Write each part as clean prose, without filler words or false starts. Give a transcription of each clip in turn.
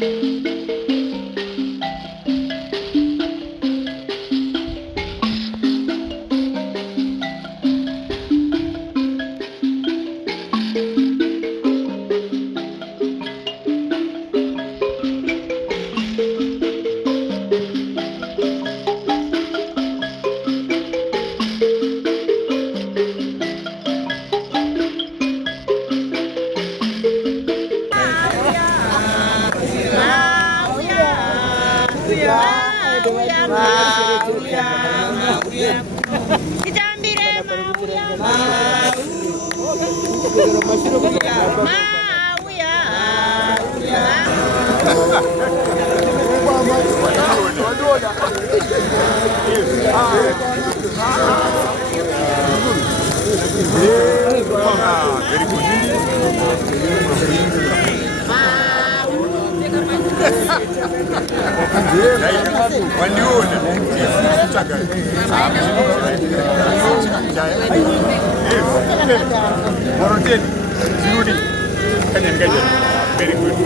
Very good.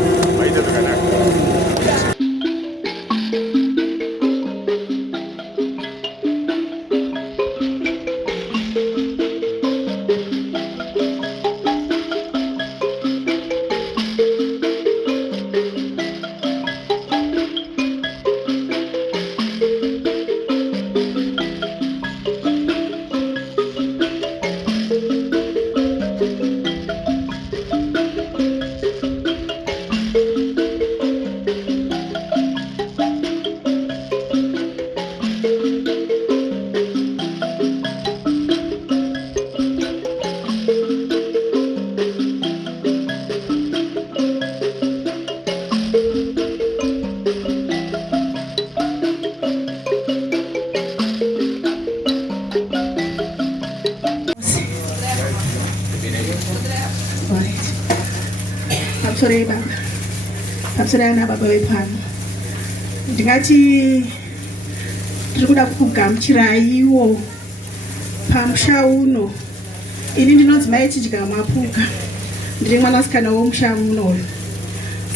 Kapsurana baba wepano ndingati tirikuda kugamuchiraiwo pamusha uno. Ini ndinonzi mai chidya mapuka, ndiri mwanasikana womusha unoyo,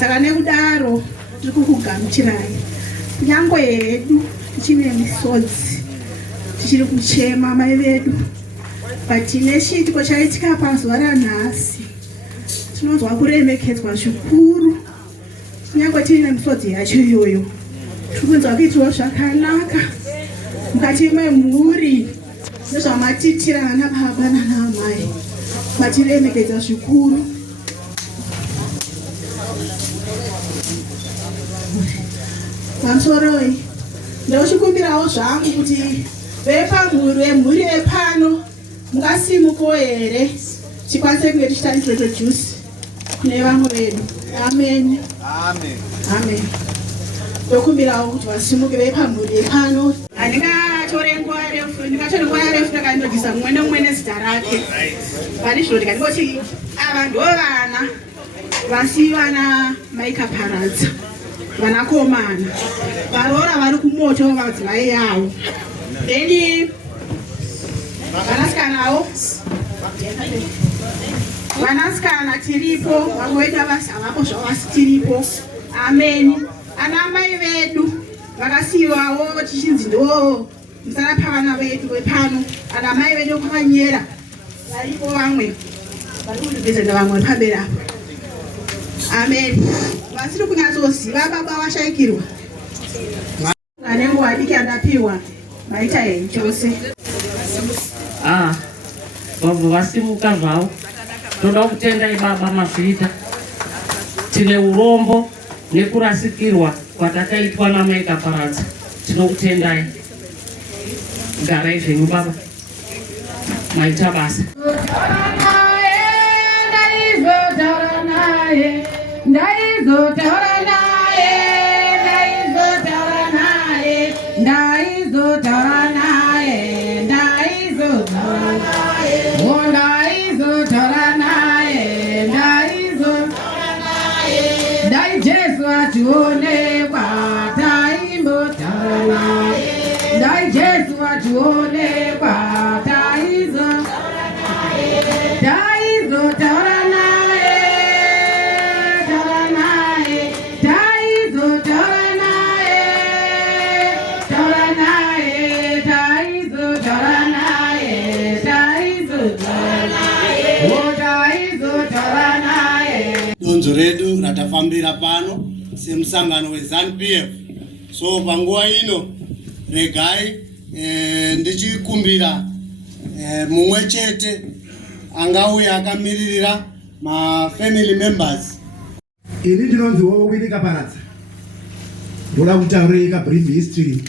saka nekudaro tiri kukugamuchirai. Kunyange hedu tichine misodzi tichiri kuchema mai vedu, but nechiitiko chaitika pazuva ranhasi tinonzwa kuremekedzwa zvikuru. Kunyange tiine misodzi yacho iyoyo, tiri kunzwa kuitwa zvakanaka mukati memhuri nezvamatitirana baba nanamai, matiremekedza zvikuru. Pamusoroi ndochikumbirawo zvangu kuti vemhuri vepano mungasimuko here tikwanise kunge tichitandirotojuice kune vamwe vedu. Amen. Amen. Amen. Ndokumbirawo kuti vasimuke vepamhuri yepano. Handingatore nguva refu ndakandodzisa mumwe nemumwe nezita rake. Pandizvo ndikandingoti ava ndo vana vasivana maikaparadza, vanakomana varora vari kumoto madzimai yavo. Then vanasikanawo vanasikana tiripo, vangoita basa vapo zvavasi tiripo. Amen. Ana mai vedu vakasiyiwawo tichinzi ndo musarapa vana vedu vepano. Ana mai vedu kwavanyera varipo, vamwe vari kundibvedzera vamwe pamberi apo. Amen. Vasiri kunyatsoziva baba vashayikirwa nenguva diki andapiwa maita henyu chose. Vabva vasimuka zvavo, toda kutendai baba mazvita. Tine urombo nekurasikirwa kwatakaitwa namaikaparadza. Tinokutendai. Garai zvenyu baba, maita basa. Dai tanhaudzo redu ratafambira pano semusangano weZANU-PF. So panguva ino regai ndichikumbira mumwe chete angauya akamiririra family members. Ini ndinonziwo Winnie Kaparadza. Ndoda kutaurira brief history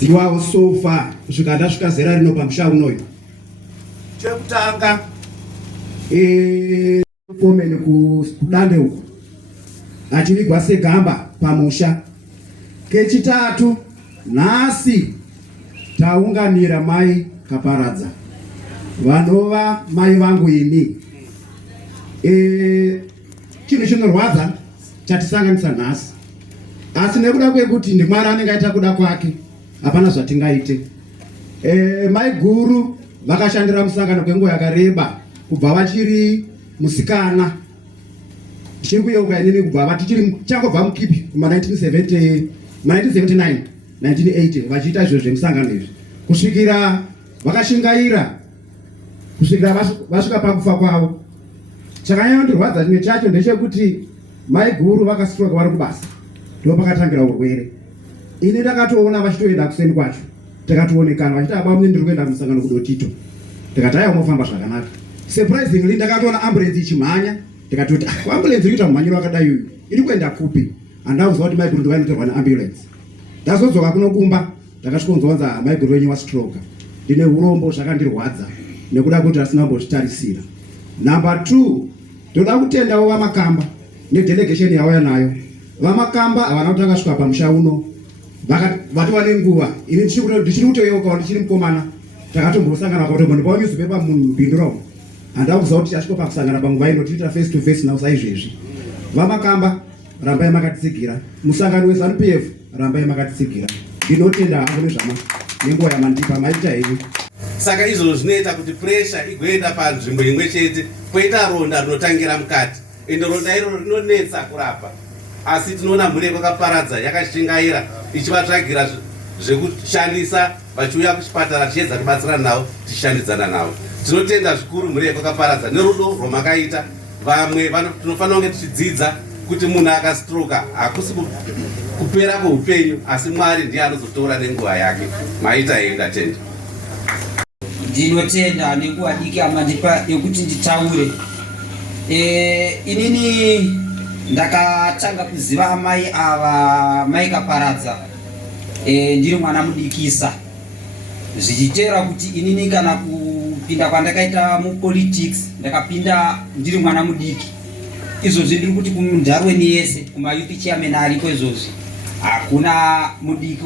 iwawo so far kusvika ndasvika zera rino pamusha unoyu. Chekutanga fomen kudande uko achivigwa segamba pamusha. Kechitatu nhasi taunganira mai Kaparadza vanova mai vangu ini. Chinhu chinorwadza chatisanganisa nhasi, asi nekuda kwekuti ndiMwari anenge aita kuda kwake hapana zvatingaite. Mai guru vakashandira musangano kwenguva yakareba kubva vachiri musikana. Tichiri kuyeuka inini kubva tichangobva mukipi kuma 1979 1980 vachiita izvo zvemusangano izvi kusvikira vakashingaira kusvikira vasvika pakufa kwavo. Chakanyanya kundirwadza chimwe chacho ndechekuti mai guru vakastroke vari kubasa, ndo pakatangira urwere. Ini ndakatoona vachitoenda kuseni kwacho, takatoonekana vachiti aba mune ndiri kuenda kumusangano kudotito. Tikati haiwa mofamba zvakanaka. Surprisingly ndakatoona ambulance ichimhanya, tikatoti ambulance irikuita mumhanyiro wakadai uyu iri kuenda kupi. Handauziva kuti mai guru ndovanotorwa neambulance. Ndazodzoka kunokumba ndakasvikonzwanza mai guru wenyu wastroke. Ndine urombo, zvakandirwadza nekuda kuti asina kumbozvitarisira. Number 2, toda kutendawo vamakamba nedelegation yauya nayo. Vamakamba havana kuti akasvika pamusha uno vatova nenguva. Ini ndichiri kutoyeukawo ndichiri mukomana takatombosangana pakutombondipawo newspaper mubhindura umo. Handava kuziva kuti tichasvika pakusangana panguva ino tiita face to face nawo saizvezvi. Vamakamba rambai makatitsigira, musangano weZANU-PF rambai makatitsigira. Ndinotenda hangu nezvama nenguva yamandipa maita henyu. Saka izvo zvinoita kuti pressure igoenda panzvimbo imwe chete, poita ronda rinotangira mukati. Ende ronda iro rinonetsa kurapa. Asi tinoona mhuri yeKaparadza yakashingaira ichivatsvagira zvekushandisa, vachiuya kuchipatara tichiedza kubatsirana navo, tichishandidzana navo. Tinotenda zvikuru mhuri yeKaparadza nerudo rwamakaita. Vamwe tinofanira kunge tichidzidza kuti munhu akastroka hakusi kupera kweupenyu, asi Mwari ndiye anozotora nenguva yake. Maita henyu ndatenda. Ndinotenda nenguva diki amandipa yekuti nditaure. Inini ndakatanga kuziva mai ava mai Kaparadza ndiri mwana mudikisa, zvichiteera kuti inini kana kupinda kwandakaita mupolitics ndakapinda ndiri mwana mudiki. Izvozvi ndiri kuti kumunharaunda yese kumayuth chairman ariko izvozvi hakuna mudiki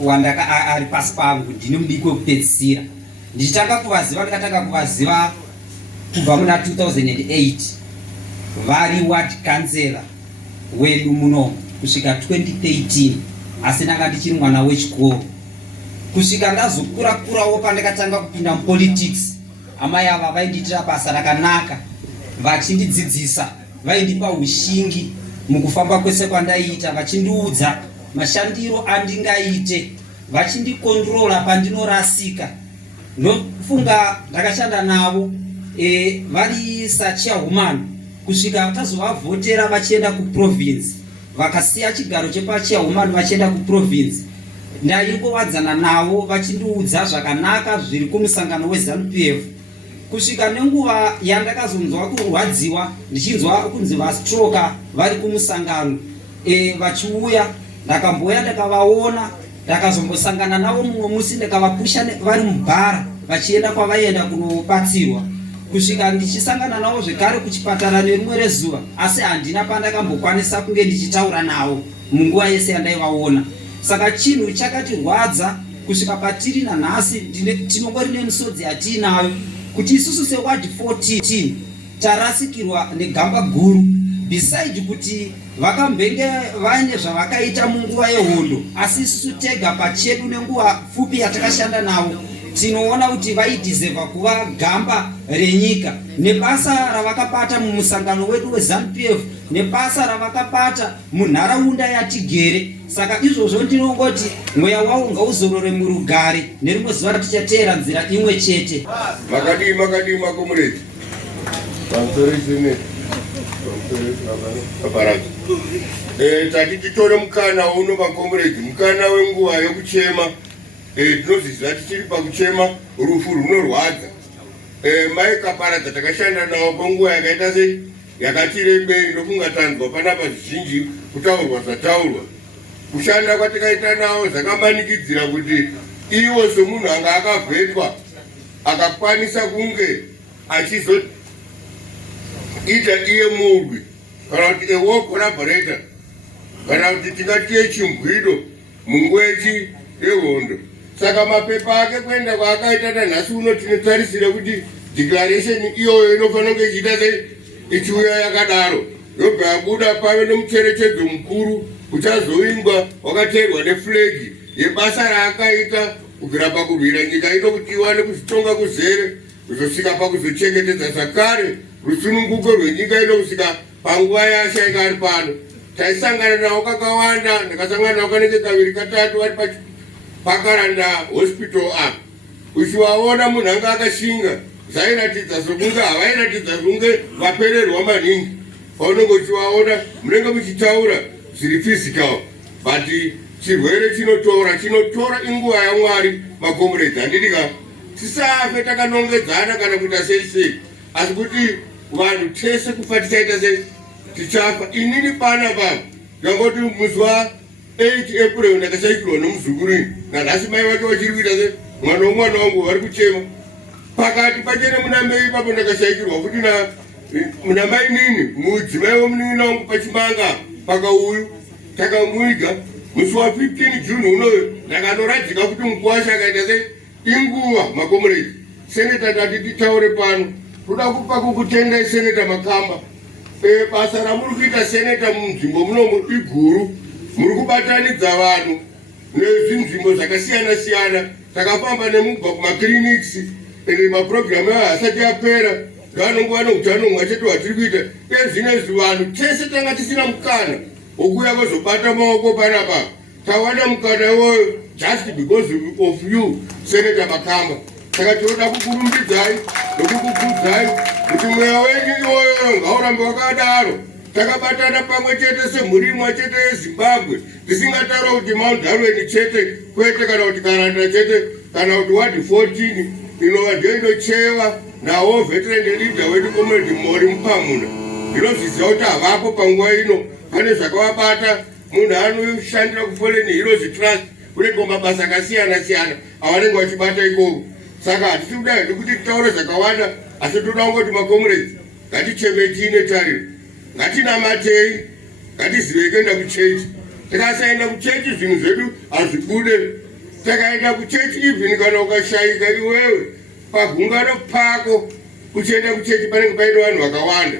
wandaka ari pasi pangu, ndini mudiki wekupedzisira. Ndichitanga kuvaziva ndakatanga kuvaziva kubva muna 2008 vari ward councillor wedu munomu kusvika 2013, asi ndanga ndichiri mwana wechikoro. Kusvika ndazokura-kurawo pandakatanga kupinda mupolitics, amai ava vaindiitira basa rakanaka, vachindidzidzisa, vaindipa ushingi mukufamba kwese kwandaiita, vachindiudza mashandiro andingaite, vachindikondrola pandinorasika. Ndofunga ndakashanda navo vari sachairwoman kusvika tazovavhotera vachienda kuprovince, vakasiya chigaro chepachairwoman vachienda kuprovince. Ndaingovadzana navo vachindiudza zvakanaka zviri kumusangano weZANU-PF. Kusvika nenguva yandakazonzwa kurwadziwa ndichinzwa kunzi vastroka vari kumusangano vachiuya, ndakamboya ndakavaona, ndakazombosangana navo mumwe musi ndakavapusha vari mubhara vachienda kwavaienda kunobatsirwa. Kusvika ndichisangana navo zvekare kuchipatara nerimwe rezuva, asi handina pandakambokwanisa kunge ndichitaura navo munguva yese yandaivaona. Saka chinhu chakatirwadza kusvika patiri nanhasi tinongori nemisodzi yatiinayo kuti isusu seward 14 tarasikirwa negamba guru. Beside kuti vakambenge vaine zvavakaita munguva yehondo, asi isusu tega pachedu nenguva pfupi yatakashanda navo tinoona kuti vaidhizeva kuva gamba renyika nebasa ravakapata mumusangano wedu weZANU-PF nebasa ravakapata munharaunda yatigere. Saka izvozvo ndinongoti mweya wavo ngauzorore murugare, nerimwe zuva ratichateera nzira imwe chete. Makadima comrade. Kaparadza. Tati titore mukana uno makomrade, mukana wenguva yekuchema. Tinoziva tichiri pakuchema rufu runorwadza. Mai Kaparadza takashanda nawo kwenguva yakaita sei yakati rebei ndokunga tanzwa panapa zvizhinji kutaurwa zvataurwa. Kushanda kwatakaita nawo zvakamanikidzira kuti iwo somunhu anga akavhetwa akakwanisa kunge achizoita iye murwi kana kuti a war collaborator kana kuti tingatiye chimbwido mungwechi yehondo. Saka mapepa ake kuenda kwaakaita nanhasi uno tinotarisira kuti declaration iyoyo inofanira kunge ichiita sei ichiuya yakadaro yobva yabuda pave nemucherechedzo mukuru uchazoingwa wakateerwa nefulegi yebasa raakaita kubvira pakurwira nyika ino kuti iwane kuzvitonga kuzere kuzosvika pakuzochengetedza zvakare rusununguko rwenyika ino kusvika panguva yashaika ari pano. Taisangana nawo kakawanda, ndakasangana nawo kanenge kaviri katatu ari pakaranda hospital apa. Uchivaona munhu anga akashinga zvairatidza sokunge havairatidza sokunge vapererwa maningi. Paunenge uchivaona munenge muchitaura zviri physical, but chirwere chinotora inguva yaMwari makomrades. Handidika tisafe takanongedzana kana kuita sei, asi kuti vanhu tese kufa tichaita sei tichafa. Inini pana papa ndangoti musi wa8 April ndakashaikirwa nomuzukuru nanhasi mai wake wachiri kuita sei mwana womwana wangu vari kuchema pakati pachene munambei ipapo ndakashaikirwa kuti munamai nini mudzimai womunin'ina wangu pachimanga pakauyu takamuiga musi wa15 June unoyo ndakanoradzika kuti mukuwasha akaita sei inguva makomrades. Seneta ndati titaure pano kuda kupa kukutendai Seneta Makamba. Basa ramuri kuita seneta munzvimbo munomu iguru, muri kubatanidza vanhu nezinzvimbo zvakasiyana siyana. Takafamba nemugwa kumaclinics maprogramu ayo asati apera vanonguva neutano humwe chete hwatiri kuita. Zvinezvi vanhu tese tanga tisina mukana wokuuya kuzobata maoko panapa. Tawana mukana iwoyo just because of you Seneta Makamba. Saka tinoda kukurumbidzai nokukukudzai kuti mweya wenyu iwoyo ngaurambe wakadaro. Takabatana pamwe chete semhuri imwe chete yeZimbabwe, tisingataura kuti Mount Darwin chete kwete kana kuti Karanda chete kana kuti Ward 14 inova ndiyo inocheva nawo veteran leader wedu Comrade Mori Mupamuna. Ndinozviziva kuti havapo panguva ino pane zvakavabata. Munhu anoshandira kuFallen Heroes Trust kunenge mabasa akasiyana siyana avanenge vachibata ikoko. Saka hatisi kudai nekuti titaure zvakawanda, asi toda kungoti makomrades ngatichemei netariro, ngatinamatei, ngatizive kuenda kuchechi. Tikasaenda kuchechi zvinhu zvedu hazvibude. Takaenda kuchechi even kana ukashayika iwewe pagungano pako uchienda kuchechi panenge paine vanhu vakawanda.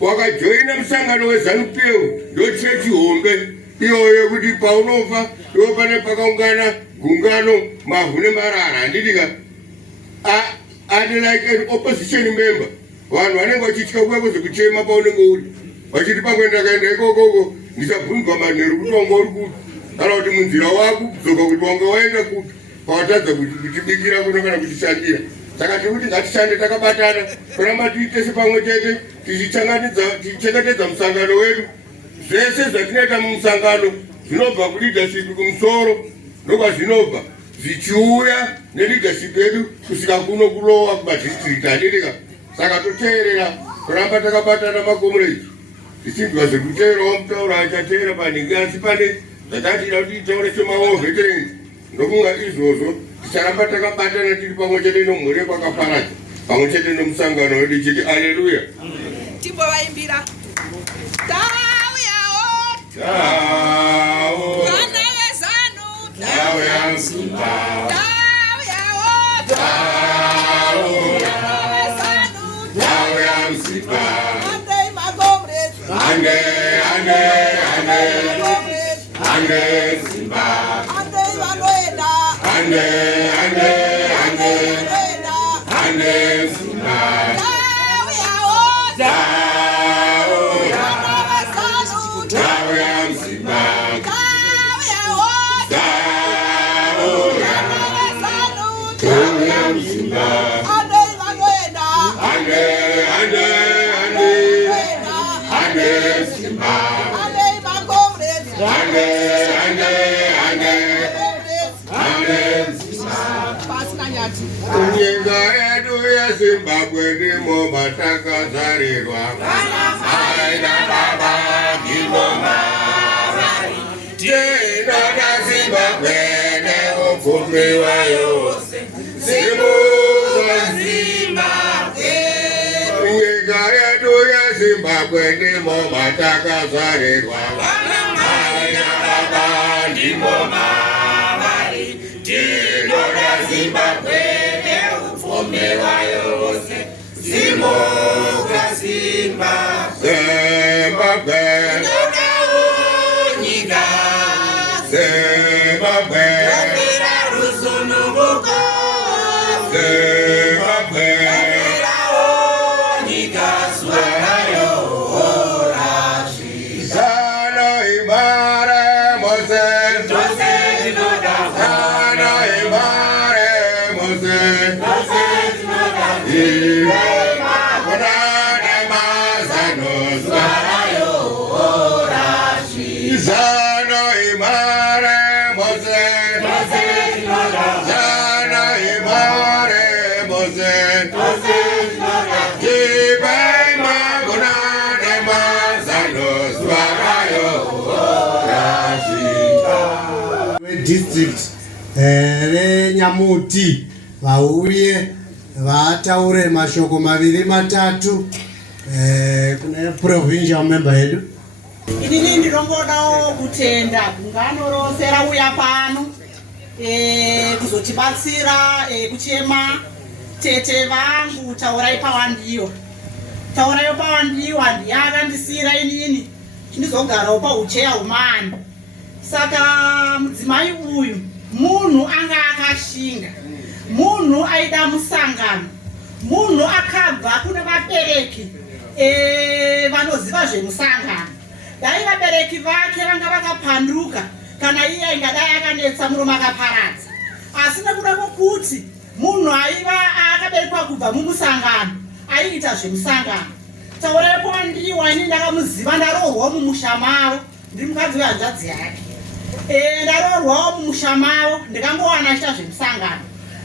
Wakajoina musangano weZANU-PF ndo chechi hombe iyoyo kuti paunofa iwo pane pakaungana gungano mavhu nemarara. Handidika adi like an opposition member. Vanhu vanenge vachitya kuya kuzokuchema paunenge uri vachiti pamwe ndakaenda ikokoko ndichabvunzwa manheru kuti wanga uri kuti kana kuti munzira wako kudzoka kuti wanga waenda kuti pawatadza kutibikira kuno kana kutishandira. Saka tiri kuti ngatishande takabatana kuramba tiitese pamwe chete tichichengetedza musangano wedu. Zvese zvatinoita mumusangano zvinobva kuleadership kumusoro ndokwazvinobva zvichiuya neleadership yedu kusvika kuno kulowa kumadistrict. Handidika saka toteerera kuramba takabatana makomrades tichindwa zvekuteerawo mutauro achateera panhingi, asi pane zvatatida kuti titaure semawo veterans ndokunga izvozvo ticharamba takabatana tiri pamwe chete nomhuri kwakaparadza pamwe chete nomusangano wedu chiti aleluya. Timbovaimbira Nyika yedu yeZimbabwe ndimo matakazarirwa. Aina baba ndimo mavari. Tinoda Zimbabwe neupfumi wayo. Simuka Zimbabwe. Nyika yedu yeZimbabwe ndimo matakazarirwa. Aina baba ndimo mavari. Tinoda Zimbabwe neupfumi wayo. Simuka Zimbabwe. Zimbabwe. Nyika. Zimbabwe. Zimbabwe. Nyika swarayo orashi. Zano imare mose. Zano imare mose. Ikunane mazano swarayo orashi. Zano imare mose. Zano imare mose. Kibaima kunane mazano swarayo orashi. District reNyamuti vauye vataure mashoko maviri matatu kune provincial member yedu. Inini ndinongodawo kutenda gungano rose rauya pano kuzotibatsira kuchema tete vangu Taurai Pawandiwa. Taurai Pawandiwa ndiye akandisira inini ndizogarawo paucheya humani. Saka mudzimai uyu munhu anga akashinga, munhu aida musangano, munhu akabva kune vabereki vanoziva zvemusangano. Dai vabereki vake vanga vakapanduka kana iye aingadai akanetsa murume akaparadza. Asi nekuda kwokuti munhu aiva akaberekwa kubva mumusangano aiita zvemusangano. Taurai Pawandiwa ini ndakamuziva, ndarohwa mumusha mavo, ndiri mukadzi wehanzvadzi yake. Ndarohwawo mumusha mavo, ndikangowana achiita zvemusangano.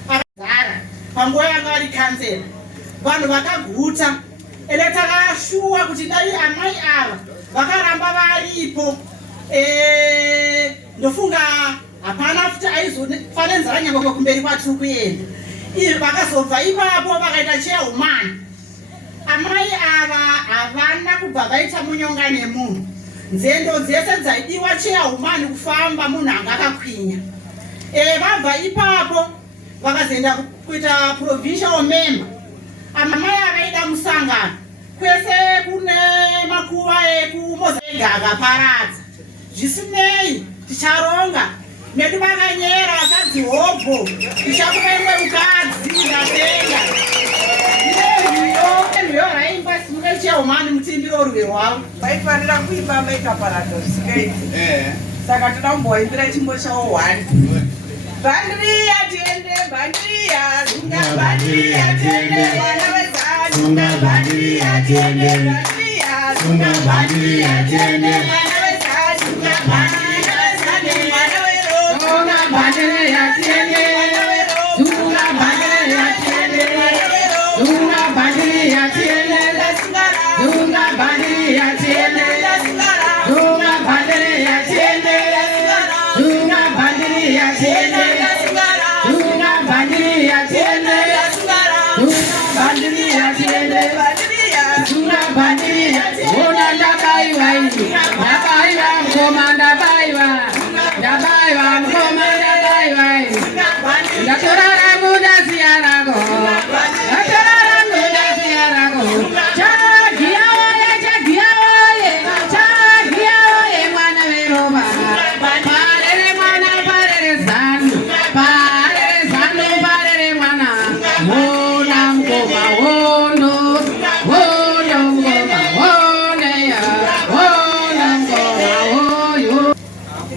Akazara panguva yanga vari kansela, vanhu vakaguta ende takashuwa kuti dai amai ava vakaramba varipo. Ndofunga hapana futi aizofanenzera nyangwe kumberi kwatiri kuenda. Vakazobva ipapo vakaita chairwoman. Amai ava havana kubva vaita munyonga nemunhu. Nzendo dzese dzaidiwa chairwoman kufamba munhu anga akakwinya. Vabva ipapo vakazoenda kuita provincial member. Amai akaida musangano kwese kune makuva ekuMozambique akaparadza. Zvisinei ticharonga medu vakanyera vakadzi hobho tichakuva imwe mukadzi ndatenga. Rwiyo raimba simuke chairwoman mutimbiro rwe rwavo vaifanira kuimba maikaparadza zvisikaiti. Saka toda kumboimbira chimbo chawo 1. Bandria tiende bandria, zunga bandria tiende vana vezanu. Zunga bandria tiende bandria, zunga bandria tiende vana vezanu. Zunga bandria tiende vana vezanu. Zunga bandria tiende vana vezanu. Zunga bandria tiende vana vezanu. Zunga bandria tiende lasungara. Zunga bandria tiende lasungara. Zunga bandria tiende lasungara. Zunga bandria tiende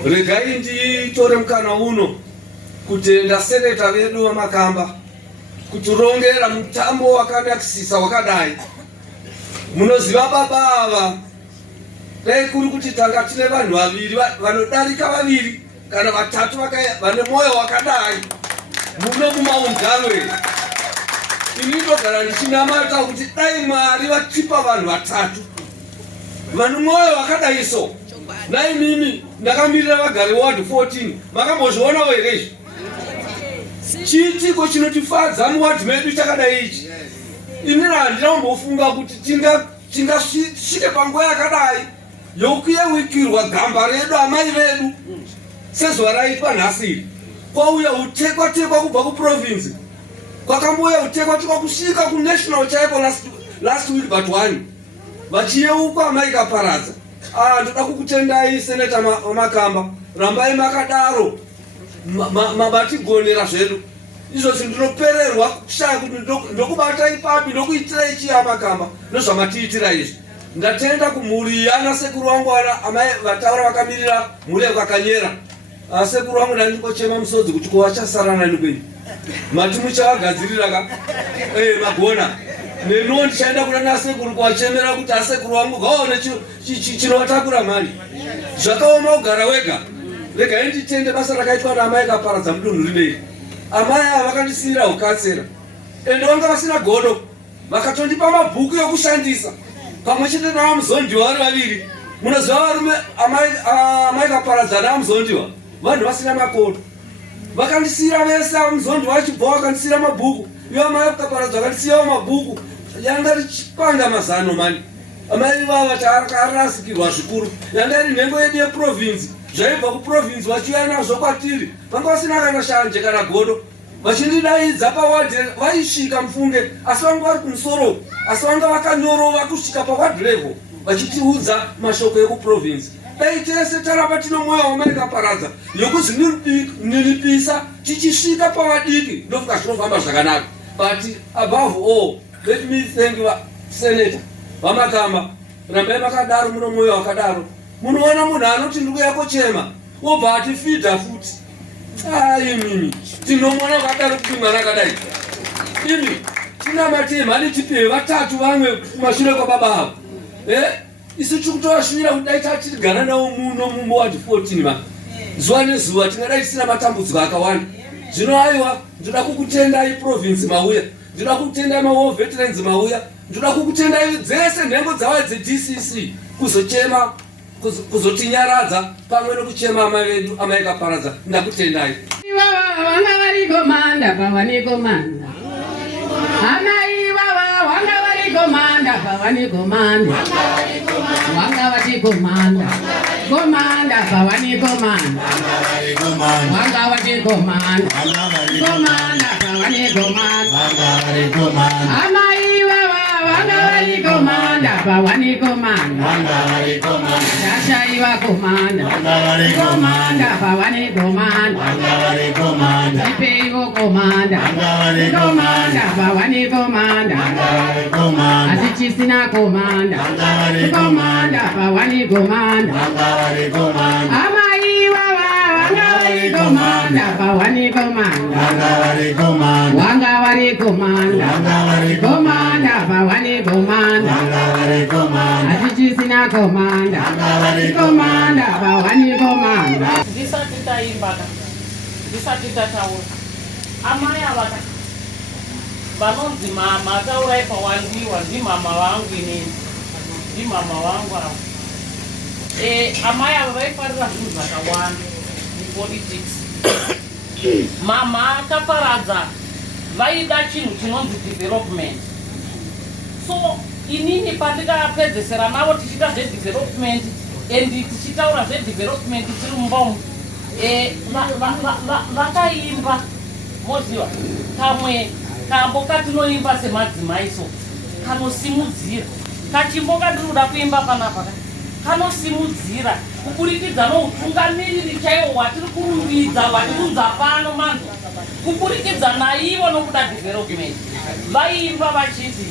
regai nditore mukana uno kutenda seneta vedu vamakamba kutirongera mutambo wakanakisisa wakadai. Munoziva baba ava dai kuri kuti tanga tine vanhu vaviri vanodarika vaviri kana vatatu vane mwoyo wakadai muno mumaungano here. Ini ndogara ndichinamata kuti dai Mwari vatipa vanhu vatatu vane mwoyo wakadai so. Nai mimi ndakamirira vagari ward 14 makambozvionawo here izvi? Chiitiko chinotifadza muward medu chakadai ichi. Ini handina kumbofunga kuti tingasvike panguva yakadai yokuyewikirwa gamba redu amai vedu sezuva raitwa nhasi. Kwauya utekwa-tekwa kubva kuprovinsi, kwakambouya utekwa-tekwa kusvika kunational chaiko last week but 1 vachiyeuka amai ikaparadza. Ndoda kukutendai seneta Makamba, rambai makadaro mabatigonera zvedu. Izvozvi ndinopererwa kushaya kuti ndokubata ipapi ndokuitira ichiya Makamba nezvamatiitira izvi. Ndatenda kumhuri yana sekuru wangu amai vataura vakamirira mhuri yakakanyera. Sekuru wangu ndandingochema musodzi kuti kuwachasara nani kwenyu. Mati muchavagadzirira magona. Neno ndichaenda kuna sekuru kuwachemera kuti asekuru wangu vaone chinovatakura mari. Zvakaoma kugara wega. Rega nditende basa rakaitwa naamai kaparadza mudunhu rinei. Amai ava vakandisiyira ukatsera. Ende vanga vasina godo. Vakatondipa mabhuku yokushandisa. Pamwe chete navamuzondiwa vari vaviri. Munoziva varume amai kaparadza navamuzondiwa. Vanhu vasina makodo. Vakandisiyira vese amuzondiwa achibva vakandisiyira mabhuku. Ivo amai kaparadza vakandisiyawo mabhuku. Yanga richipanga mazano mani. Amai vava takarasikirwa zvikuru. Yanga iri nhengo yedu yeprovinsi. Zvaibva kuprovinsi vachiuya nazvo kwatiri. Vanga vasina kana shanje kana godo. Vachindidaidza pawadhi vaisvika mufunge asi vanga vari kumusoro. Asi vanga vakanyorova kusvika pawadhi level vachitiudza mashoko ekuprovinsi. Dai tese taramba tino mwoyo wamai kaparadza yokuzviniripisa tichisvika pavadiki ndofuka zvinofamba zvakanaka. But above all, let me thank you, Senator Makamba. Rambai makadaro muno mwoyo wakadaro. Munoona munhu anoti ndikuya kochema wobva atifidha futi. Mimi tinomwana wakadaro kuti mwana akadai. Imi tina matema anitipe vatatu vamwe kumashure kwababa avo. Isu tikutoashuvira kuti dai tatigara nawo muno muward 14 zuva nezuva tingadai tisina matambudziko akawanda. Zvino aiwa ndoda kukutendai provinsi mauya, ndoda kukutendai mawo veterans mauya, ndoda kukutendai dzese nhengo dzavo dzeDCC kuzochema kuzotinyaradza pamwe nokuchema amai vedu amai kaparadza. Ndakutendai. Vanga vari komanda pavane komanda. Amai vava vanga vari komanda pavane komanda. Vanga vari komanda. Komanda pavane komanda. Vanga vari komanda. Komanda pavane komanda. Amai vava vanga vari komanda pavane komanda. Dashaiva komanda. Komanda pavane komanda. Ipeivo komanda. Komanda pavane komanda. Asichisina komanda. Komanda pavane komanda. Amai vava vanga vari komanda pavane komanda. Vanga vari komanda. Komanda pavane komanda. Asichisina komanda. Komanda pavane komanda. Ndisati taimbaka, ndisati tataura. Amai avaka vanonzi mama taurai pawandiwa ndimama vangu inini. Ndimama vangu avo. Amai ava vaifarira zvinhu zvakawanda mupolitics. Mama akaparadza vaida chinhu chinonzi development. So inini pandikapedzesera navo tichiita zvedevelopment and tichitaura zvedevelopment tiri mumba vakaimba moziva kamwe kambo katinoimba semadzimai so kanosimudzira kachimbo katinoda kuimba panapa kanosimudzira kuburikidza noutungamiriri chaiwo watiri kurumbidza watiunza pano manhu kuburikidza naivo nokuda development vaimba vachiti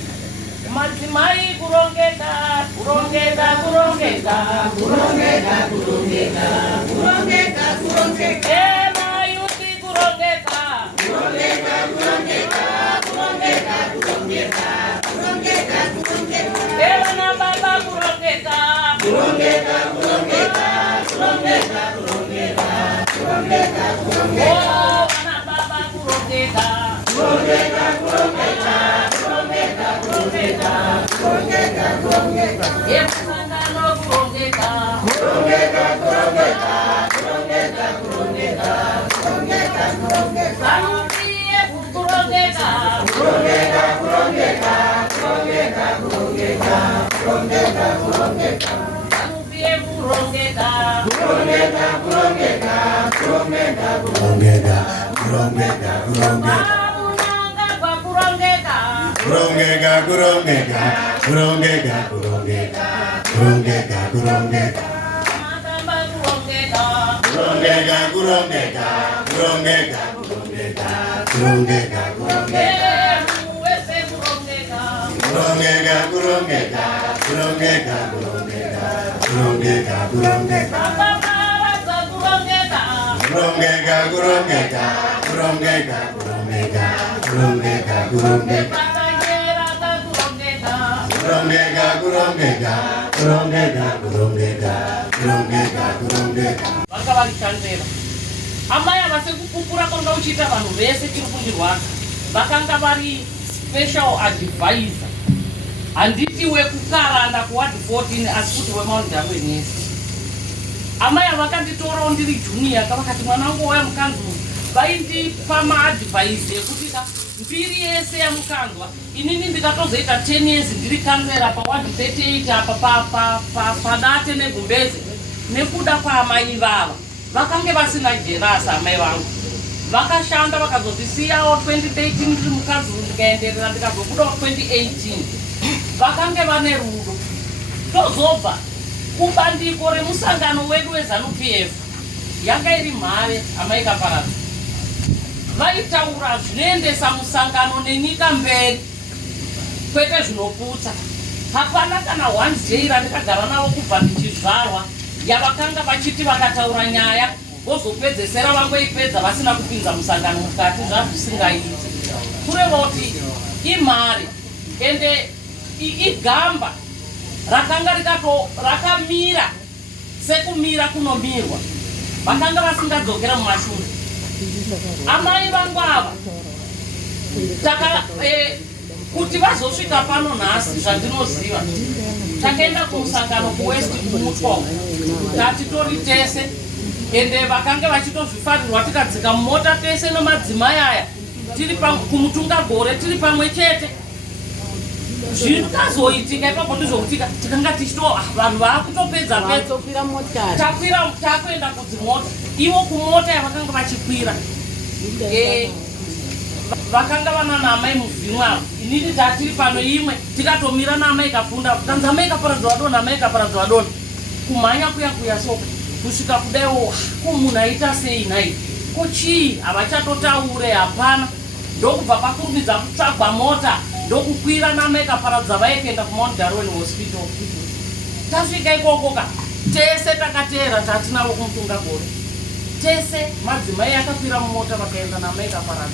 madzimai kurongeka kurongeka kurongeka kurongeka kurongeka kurongeka kurongeka mayuti kurongeka kurongeka kurongeka kurongeka kurongeka kurongeka kurongeka vana baba kurongeka kurongeka Amai avase kupupura kwanga uchita vanhu vese chiri kundirwadza vakanga vari special advisor, handiti wekukaranda kuward 14 asi kuti weMount Dangwenesi. Amai avakanditora ndiri junior vakati mwana wangu wauya mukanzwa, vaindipa maadvice ekuti mbiri yese yamukanzwa inini ndikatozoita 10 years ndiri kanzera paward 38 apa padate negumbeze nekuda kwaamai vava vakange vasina jerasa. Amai vangu vakashanda vakazozisiyawo 2013 ndiri mukadzi ndikaenderera ndikazobudawo 2018 vakange vane rudo. Tozobva kubandiko remusangano wedu weZANU-PF yanga iri mhare Amai Kaparadza, vaitaura zvinoendesa musangano nenyika mberi kwete zvinoputsa. Hapana kana one day randikagara navo kubva ndichizvarwa yavakanga vachiti vakataura nyaya vozopedzesera vangoipedza vasina kupinza musangano mukati, zvazvisingaiti. Kureva kuti imhare ende igamba rakanga rakamira sekumira kunomirwa, vakanga vasingadzokera mumashure. Amai vangu ava kuti vazosvika pano nhasi zvandinoziva, takaenda kumusangano kuwest kumutwa tatitori tese, ende vakanga vachitozvifarirwa tikadzika mumota tese nemadzimai aya tiri kumutunga gore tiri pamwe chete. Zvikazoitika ipapo ndizvokutika tikanga tichito vanhu vaakutopedza takuenda kudzimota, ivo kumota yavakanga vachikwira vakanga vana naamai muvhimwa. Inini tatiri pano imwe tikatomira naamai kapfunda tanzi amai kaparadza wadona, amai kaparadza wadona, kumhanya kuya soka kusvika kudaiwo ko munhu aita sei nai ko chii havachatotaure hapana. Ndokubva pakurumidza kutsvagwa mota ndokukwira naamai Kaparadza vaikuenda kuMount Darwin Hospital. Tasvika ikokoka tese takateera tatinavo kumutunga gore tese madzimai akakwira mumota vakaenda naamai Kaparadza.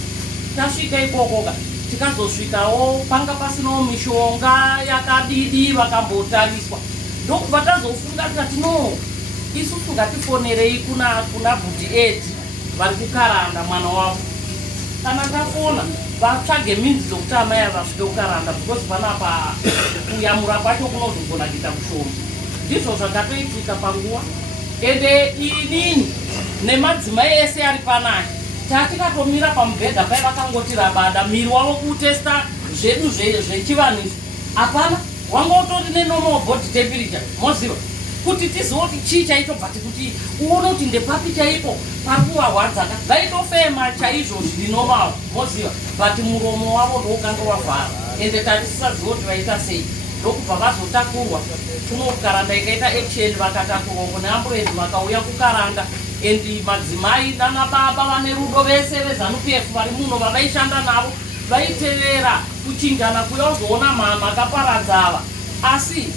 Tasvika ikokoka tikazosvikawo panga pasinawo mishonga yakadidi vakambotariswa. Ndokubva tazofunga tikati no isusu ngatifonerei kuna bhuti edi vari kukaranda mwana wavo. Kana tafona vatsvage minzi dzokuti amai ava vasvike kukaranda because panapa kuyamura kwacho kunozogona kuita kushoma. Ndizvo zvakatoitika panguva, ende inini nemadzimai ese ari panaya tatikatomira pamubhedha pai vakangoti rabada miri wavo kutesta zvedu zvechivanhu izvi. Hapana, wanga utori nenormal body temperature moziva kuti tizive kuti chii chaitobva kuti uone kuti ndepapi chaipo pari kuvarwadzaka. Vaitofema chaizvo zviri normal moziva, but muromo wavo ndoukanga wavhara ende tatisisazive kuti vaita sei. Ndokubva vazotakurwa kunokaranda ikaita action vakatakurwa kune ambulenzi vakauya kukaranda. Endi madzimai nanababa vane rudo vese veZANU-PF vari muno vavaishanda navo vaitevera kuchinjana kuya uzoona Makaparadza ava. Asi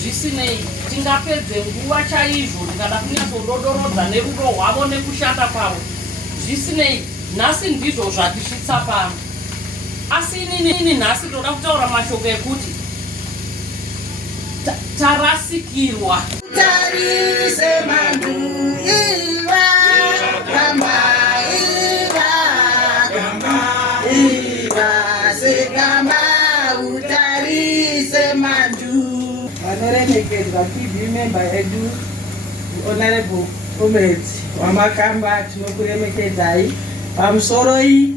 zvisinei tingapedze nguva chaizvo ndikada kunyatsododorodza nerudo hwavo nekushanda kwavo. Zvisinei nhasi ndizvo zvatisvitsa pano. Asi inini nhasi ndoda kutaura mashoko ekuti tarasikirwa. Tarise manu member edu Honorable Comrade Wamakamba tinokuremekedzai pamusoro iyi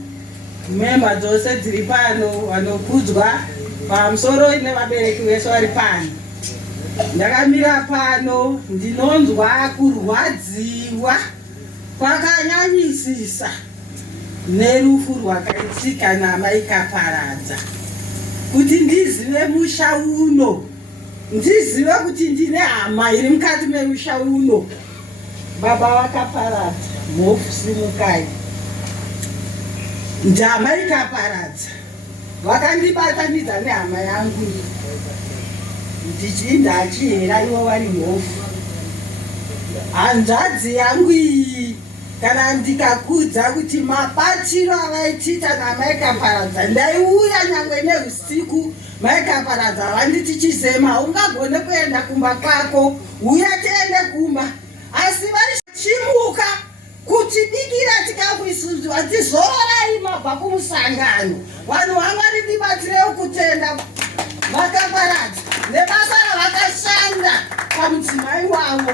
member dzose dziri pano vanokudzwa pamusoro nevabereki vese vari pano. Ndakamira pano ndinonzwa kurwadziwa kwakanyanyisisa nerufu rwakaitika naamai Kaparadza, kuti ndizive musha uno, ndizive kuti ndine hama iri mukati memusha uno. Baba vaKaparadza, mhofu simukai. Ndamai Kaparadza vakandibatanidza nehama yangu ndichindachihera ivo vari mhofu. Hanzvadzi yangu iyi kana ndikakudza kuti mabatiro avaitita namai Kaparadza, ndaiuya nyangwe neusiku mai Kaparadza vanditi Chizema ungagone kuenda kumba kwako, uya tiende kumba. Asi vachimuka kuti bikira chikafu isusu vatizororai mabva kumusangano. Vanhu vangari ndibatirei kutenda vaKaparadza nebasa ravakashanda pamudzimai wavo.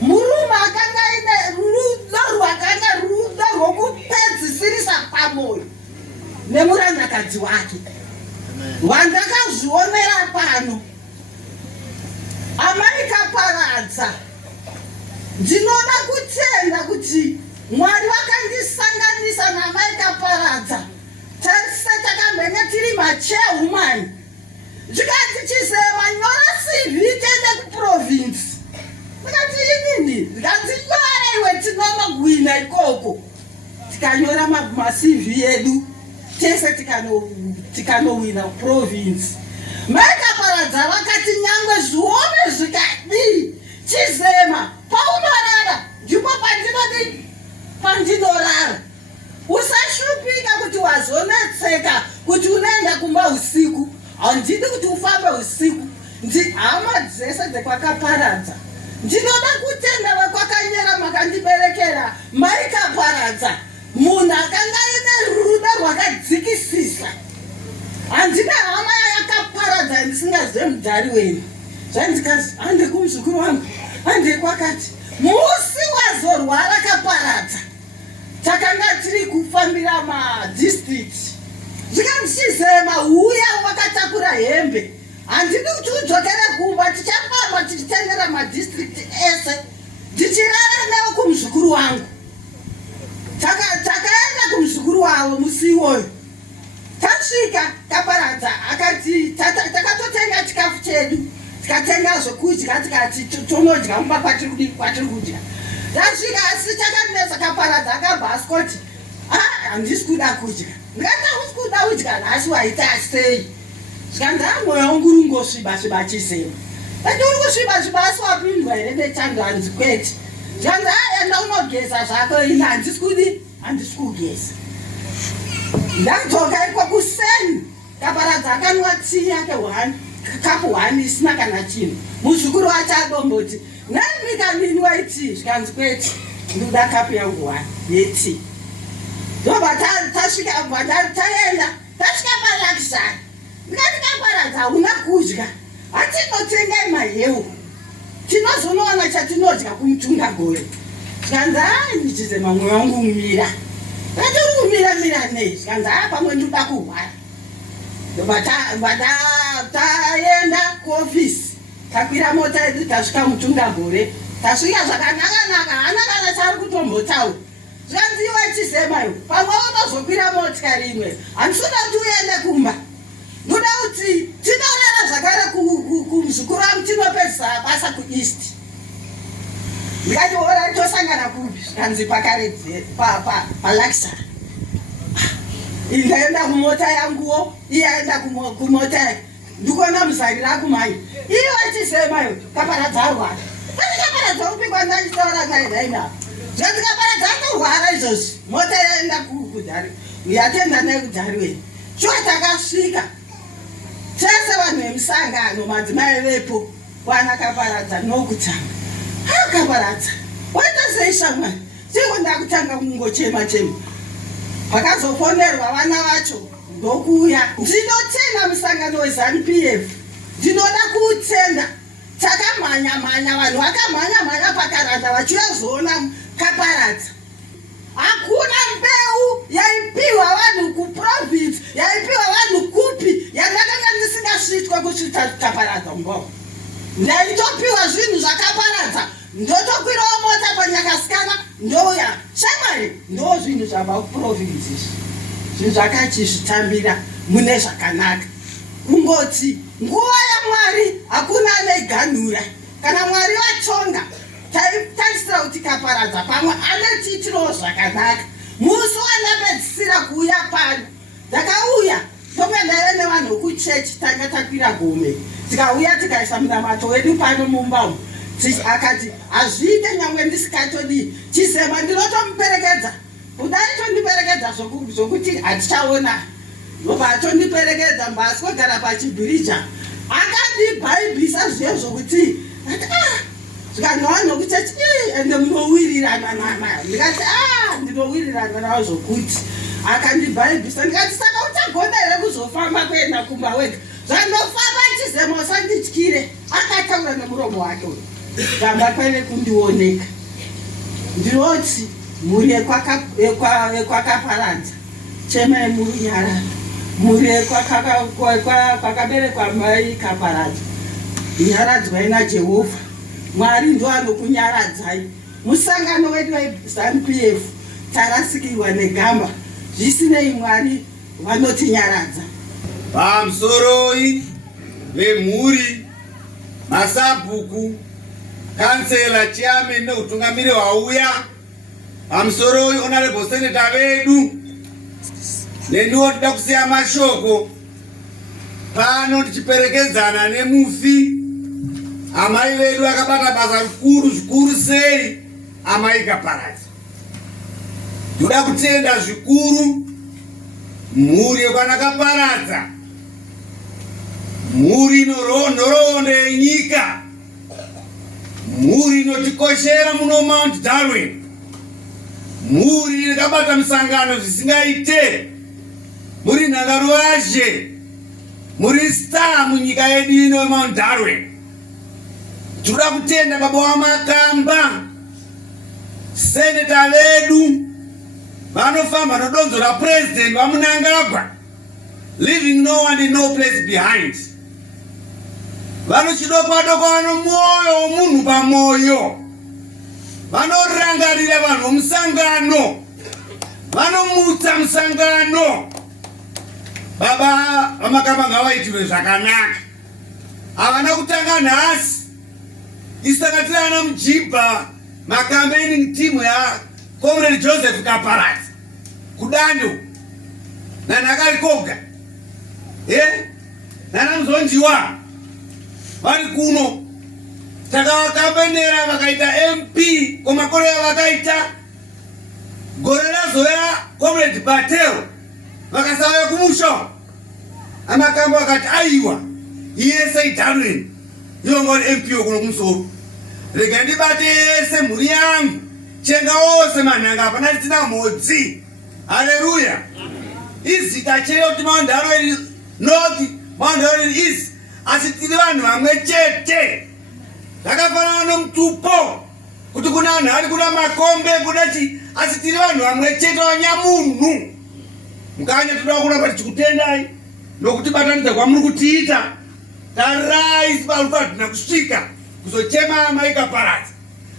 Murume akanga ine rudo rwakanga rudo rwokupedzisirisa pamoyo nemurandakadzi wake. Vandakazvionera pano amai Kaparadza, ndinoda kutenda kuti Mwari vakandisanganisa namai Kaparadza. Tese takamhenya tiri machairwoman. Ndikati Chizema nyora CV tiende kuprovince. Ndikati inini, ndikati nyora iwe tinonogwina ikoko. Tikanyora ma-CV yedu tese tikanowina province. Mai Kaparadza vakati nyangwe zvione zvikadii Chizema paunorara ndipo pandinorara. Usashupika kuti wazonetseka kuti unaenda kumba usiku. Handidi kuti ufambe usiku. Hama dzese dzekwaKaparadza, ndinoda kutenda vakwakanyera makandiberekera mai Kaparadza, munhu akanga ine rudo rwakadzikisisa. Handina hama yaKaparadza ndisingazive mudhari wenu. Zvandikazi hande kumuzukuru wangu, hande kwakati musi wazorwara Kaparadza takanga tiri kufambira madistrict. Zvikati Chizema uya wakatakura hembe, handidi kuti udzokere kumba, tichafamba tichitendera madistrict ese tichirara newo kumuzukuru wangu. Takaenda kumuzukuru wavo musi iwoyo. Tasvika Kaparadza akati takatotenga chikafu chedu, tikatenga zvokudya, tikati tonodya mumba kwatiri kudya. Tasvika asi chakanetsa Kaparadza akabva asoti handisi kuda kudya. Ndikati hausi kuda kudya nhasi waita sei? Zvikanzi mwoyo wangu uri ngosviba Chizema. Ndati uri kusviba asi wapindwa here nechando? Hanzi kwete. Zvikanzi enda unogeza zvako. Ini handisi kugeza. Ndadzoka iko kuseni Kaparadza akanwa tii yake kapu 1 isina kana chinhu. Muzukuru wacho adomboti naimika nini waiti? Zvikanzi kwete, ndikuda kapu yangu 1 yetii. Ndobva tasvika taenda tasvika paLakshari. Ndikati Kaparadza hauna kudya, hatinotengai mahewu, tinozonoona chatinodya kumutungagore. Zvikanzi Chizema mwoyo wangu umira. Ndati uri kumira nei? Zvikanzi pamwe ndoda kurwara. Ndobva taenda kuofisi, takwira mota yedu tasvika mutungagore. Tasvika zvakanaka-naka, hana kana chaari kutombotaura. Zvikanzi iwe Chizema iwe, pamwe unozokwira motikari imwe, handisina kuti uende kumba. Ndoda kuti tinorara zvakare kumuzukuru wangu, tinopedzisa basa kuEast. Ndikati ora tosangana kupi? Zvikanzi paLakshari. Ndaenda kumota yanguwo, iye aenda kumota yake. Ndikuona muzarira kumai. Iwe Chizema iwe, Kaparadza arwara. Kaparadza upi kwandachitaura naye naina? Zvikanzi Kaparadza anorwara izvozvi. Mota yaenda kudhari. Yatenda naye kudhari wenu. Shuwa takasvika. Tese vanhu vemusangano, madzimai vepo, wana Kaparadza nokutanga. Kaparadza, waita sei shamwari? Cheko ndakutanga kungochema. Pakazofonerwa vana vacho ndokuuya. Ndinotenda musangano weZANU-PF. Ndinoda kuutenda. takamhanya vanhu vakamhanya pakaranda vachizoona Kaparadza. Hakuna mbeu yaipiwa vanhu kuprovince, yaipiwa vanhu kupi yandakanga ndisingasvitwa kusvita Kaparadza mbao. Ndaitopiwa zvinhu zvakaparadza, ndotokwirawo mota paNyakasikana ndouya. Shamwari, ndo zvinhu zvabva kuprovince izvi. Zvinhu zvakachizvitambira mune zvakanaka. Kungoti nguva yaMwari hakuna aneganhura. Kana Mwari vatonga, taitarisira kuti Kaparadza pamwe anetiitirawo zvakanaka. Musi wandapedzisira kuuya pano, ndakauya topendere nevanhu kuchechi tanga takwira gome. Tikauya tikaisa munamato wedu pano mumba umu. Akati hazviite nyangwe ndisikatodi chisema ndinotomuperekedza. Kudai tondiperekedza zvokuti hatichaona. Vatondiperekedza mbasi kogara pachibhirija. Akandibhaibhisa zviye zvokuti zvikanhwa nokuchechi ende munowirirana nama. Ndikati ndinowirirana nawo zvokuti. Akandibhaibhisa ndikati saka uchagona here kuzofamba kuenda kumba wega. Zvandofamba chizema usandityire. Akataura nemuromo wake uyu. Gamba kwene kundioneka. Ndinoti mhuri yekwakaparadza chema murunyarara. Mhuri kwakaberekwa mai Kaparadza. Nyaradzwai naJehovha. Mwari ndo anokunyaradzai. Musangano wedu weZANU-PF tarasikirwa negamba. Zvisinei Mwari vanotinyaradza. Pamusoroi vemhuri, masabhuku, kansela, chairman neutungamiri wauya. Pamusoroi honorable senator vedu. Nendiwo toda kusiya mashoko pano tichiperekedzana nemufi. Amai vedu akabata basa zvikuru sei amai Kaparadza. Toda kutenda zvikuru mhuri yekwaNakaparadza, mhuri nhoroondo yenyika, mhuri inotikoshera muno Mount Darwin, mhuri yakabata misangano zvisingaite, muri nhangaruvazhe, muri star munyika yedu ino Mount Darwin. Toda kutenda baba waMakamba, seneta vedu vanofamba nodonzora president vaMunangagwa, leaving no one and no place behind. Vanochidokwa-dokwa vano mwoyo womunhu pamoyo. Vanorangarira vanhu vomusangano, vanomutsa musangano. Baba vaMakamba ngavaitirwe zvakanaka. Havana kutanga nhasi. Isangatira ana Mujibha macampaigning team ya Comrade Joseph Kaparadza kudando nanhakarikoga nana Muzonjiwa vari kuno takavakapenera vakaita MP komakore avakaita gore razoya Comrade Batel vakasauya kumusha. amakamba vakati aiwa iyese iDarwin yongori MP okuno kumusoro rega ndibate yese mhuri yangu chenga wose manhanga hapana titina mhodzi. Haleluya. Izita chero kuti Mount Darwin North, Mount Darwin East, asi tiri vanhu vamwe chete. Zvakafanana nomutupo kuti kuna nhari kuna makombe kuna chi, asi tiri vanhu vamwe chete vanyamunhu. Mukanya toda kuramba tichikutendai nokutibatanidza kwamuri kutiita. Tarirai siparuka hatina kusvika kuzochema amai Kaparadza.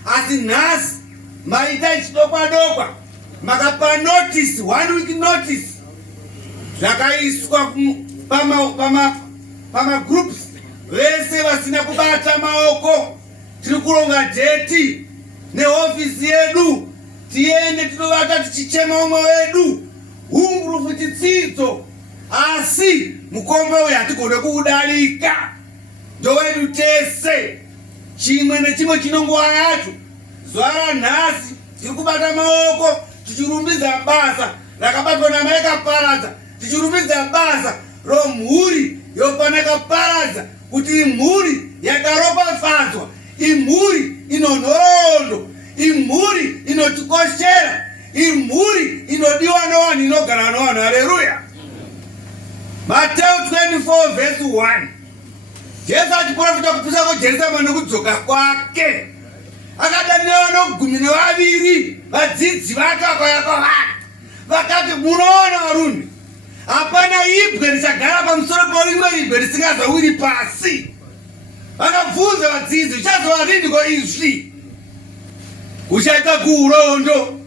Asi nhasi maita chidokwa-dokwa makapa notice, 1 week notice, zvakaiswa pama groups vese vasina kubata maoko. Tiri kuronga dheti neofisi yedu tiende tinovata tichichema umwe wedu hungurufu chitsidzo, asi mukombe uyu hatigone kuudarika. Ndowedu tese, chimwe nechimwe chinonguva yacho. Zuva ranhasi tiri kubata maoko tichirumbidza basa rakabatwa namai Kaparadza, tichirumbidza basa romhuri yopaNakaparadza kuti imhuri yakaropafadzwa, imhuri inonhoroondo, imhuri inotikoshera, imhuri inodiwa nevanhu, inogara nevanhu. Haleluya. Mateo 24 verse 1. Jesu achiprofita kupisa kuJerusarema nokudzoka kwake. Akadaniwa nogumi nevaviri vadzidzi vake vakauya vakati, munoona varume, hapana ibwe richagara pamusoro perimwe ibwe risingazowiri pasi. Vakabvunza vadzidzi, zvichazova riniko izvi? Kuchaita kuurondo,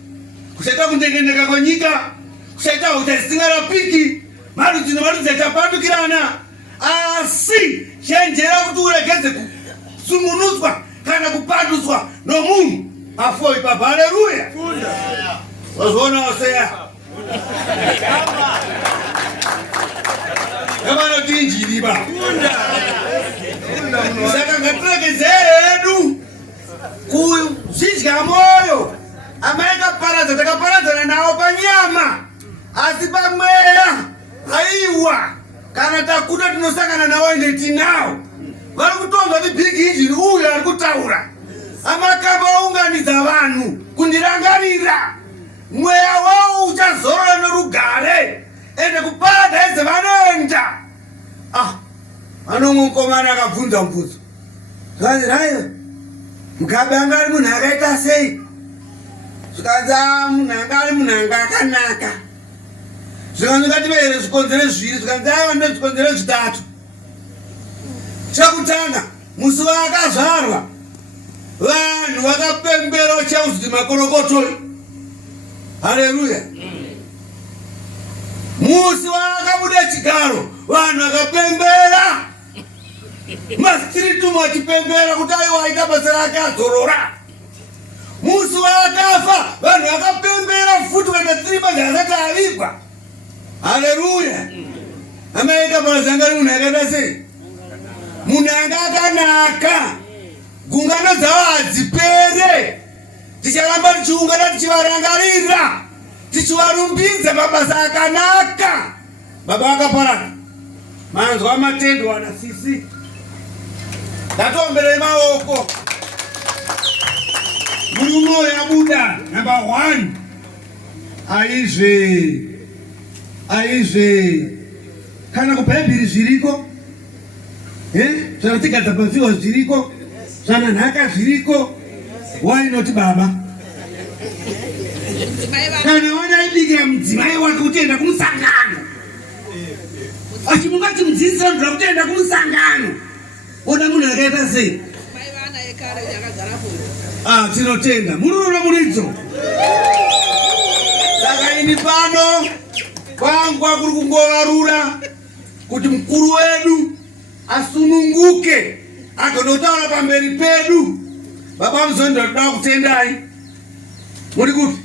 kuchaita kundengendeka kwenyika, kuchaita hosha dzisingarapiki, marudzi nemarudzi achapandukirana. Asi chenjera kuti uregedze kusungunuswa kana kupanduswa nomunhu afo ipapo. Haleluya! Wazviona seya? Yavanoti injiri ba. Saka ngatiregedze hedu kuzvidya moyo. Amai akaparadza, takaparadzana nawo panyama, asi pamweya aiwa. Kana takuta tinosangana nawo ende tinawo. Vari kutonga kuti big engine uyu ari kutaura. Amakamba aunganidza vanhu kundirangarira. Mweya wavo uchazorora norugare ende kuparadhaise vanoenda. Anomwe mukomana akabvunza mubvunzo. Zvanzi raiyo, Mugabe anga ari munhu akaita sei? Zvikanzi munhu anga ari munhu anga akanaka. Zvikanzi ngativeere zvikonzero zviviri, zvikanzi aiwa ndezvikonzero zvitatu. Chekutanga, musi waakazvarwa, vanhu vakapembera chauzi makorokotoi. Haleluya! Musi waakabuda chigaro, vanhu vakapembera. Mastriti umo achipembera kuti aiwa aita basa rake adzorora. Musi waakafa, vanhu vakapembera futi kuenda tsiripa dzasati avigwa. Haleluya! Amaika parazanga munhu akaita sei? Munhu anga akanaka. Gungano dzavo hadzipere. Ticharamba tichiungana tichivarangarira, tichivarumbidza mabasa akanaka. Baba vakaparara, manzwa matendo wana sisi. Ngatiomberei maoko. Murume yabuda number 1. Aizve kana kubhaibheri zviriko, zvanotigadza pazviwa zviriko, zvananhaka zviriko. Why not baba? Kana wanaibikira mudzimai wake kutienda kumusangano, achimunga chimudzidzisa ndira kutienda kumusangano, oda munhu akaita sei? Tinotenda murume muridzo. Saka ini pano kwangwa kuri kungovarura kuti mukuru wedu asununguke agonotaura pamberi pedu. Baba muzondo ndoda kutendai. Muri kuti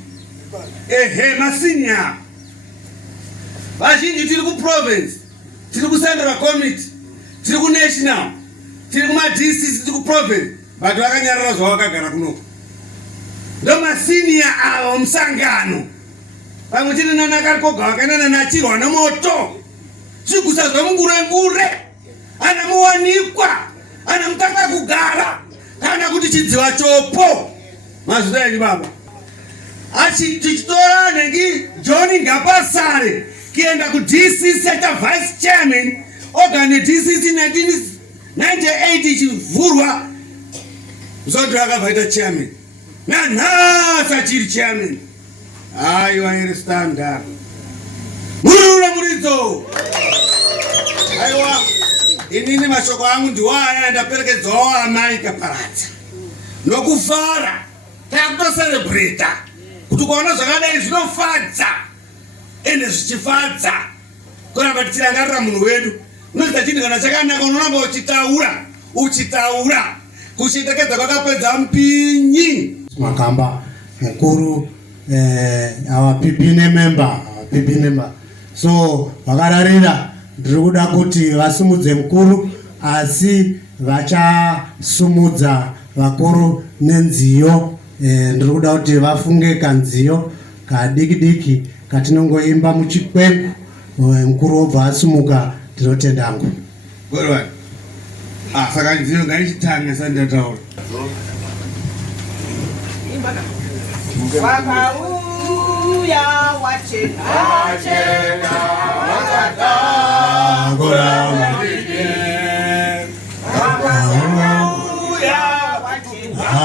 masinya vazhinji tiri kuprovince, tiri kucentral committee, tiri kunational, tiri kumadcc, tiri kuprovince. Vanhu vakanyarara zvavakagara kunoko ndo masinya avo musangano. Pamwe chete nanakakoga vakanana nachirwa nemoto. Chikusazwa mungure ana muwanikwa, ana mutanga kugara kana kuti chidziva chopo. Mazvida yenyu baba. Tichitora nengi John Ngapasare kienda ku DCC seita vice chairman, ogane DCC 1998 ichivhurwa. Zondo akavaita chairman. Nanhasa chiri chairman. Aiwa iri standard. Murura muridzo. Aiwa. Inini mashoko angu ndiwaya ndaperekedzawo amai kaparadza. Nokufara. Takutoserebreta. Kuti kuona zvakadai zvinofadza. Ende zvichifadza. Kuramba tichirangarira munhu wedu. Unoita chinhu kana chakanaka unoramba uchitaura. Kuchitekedza kwakapedza mpinyi. Makamba mukuru our PPN member. So vakararira ndiri kuda kuti vasumudze mukuru, asi vachasumudza vakuru nenziyo. Ndiri kuda kuti vafunge kanziyo kadiki katinongoimba muchikwengu. Mukuru obva asumuka, tinotendangu. Gorwa. Saka nziyo ngaichitange sandataura. Wakauya wachena wakatagora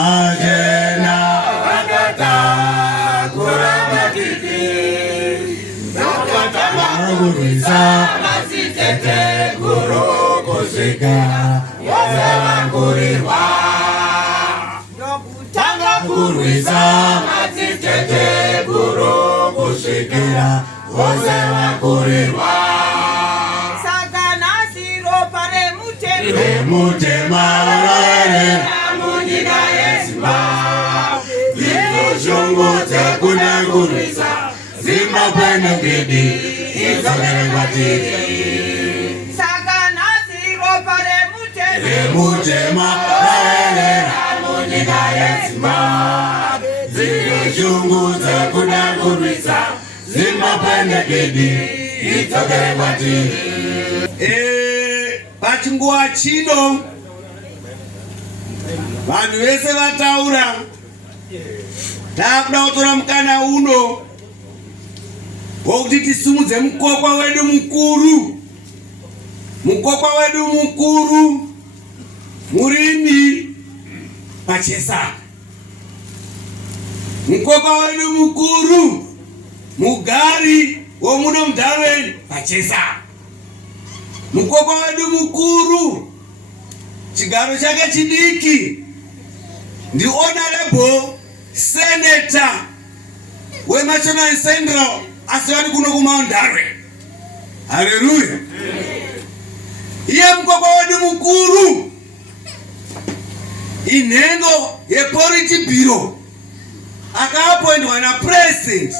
Vajena vakatakura matiti vakatangurisa mazitete guru kusvika vose vangurirwa nokutanga kurwisa mazitete guru kusvikira vose vangurirwa Mutema varerera munyika yeZimbabwe Zvizoshungudza kuna kurwisa Zimbabwe negedi idzokere kwatiri Saka nhasi ropa remutema varerera munyika yeZimbabwe Zvizoshungudza kuna kurwisa Zimbabwe negedi idzokere kwatiri Pachinguva chino vanhu vese vataura takuda kutora mukana uno wokuti tisimudze mukokwa wedu mukuru murimi Pachesa mukokwa wedu mukuru mugari womuno muDarwen Pachesa mukokwa wedu mukuru chigaro chake chidiki ndi honorable senator weMachonai Central asiwani kuno kuMount Darwen. Haleluya. Iye mukokwa wedu mukuru inhengo yePority Bureau akaappointwa na president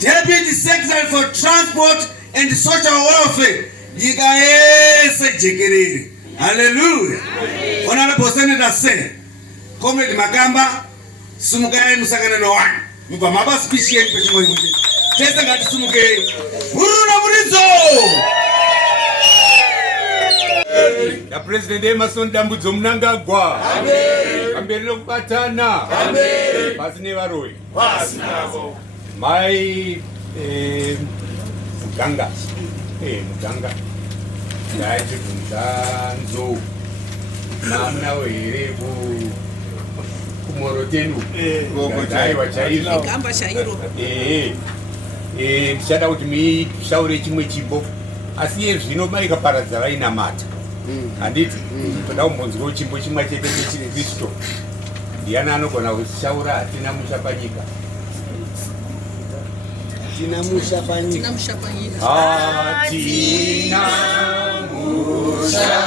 Deputy Secretary for Transport and Social Welfare. Nyika yese jekerere. Hallelujah. Honorable Senator said, Comrade Makamba, sumukai musangana no one. Mukwa maba speech yetu pechimo himu. Tesa ngati sumukai. Muru na murizo! Na President Emerson Dambudzo Mnangagwa. Amen. Ambelilo kupatana. Amen. Pasine varoi. Pasinavo. Mai Muganga ndaiti kunzanzo namna were kumorotenu ndaiwa chaizvo ndichada kuti mishaure chimwe chimbo asi iye zvino maikaparadza vainamata handiti toda kumbonzwawo chimbo chimwe chete chechiri Kristo ndiani anogona kushaura hatina musha panyika Hatina musha panyika Hatina musha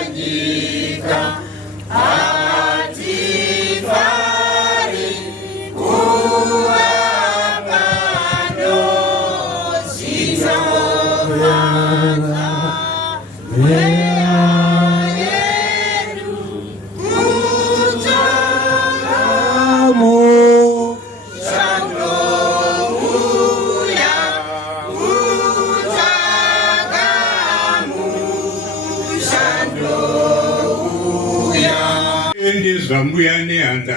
panyika Hatifari kuwa pano Sinaona yedu Mutakamu Zambuya neanda.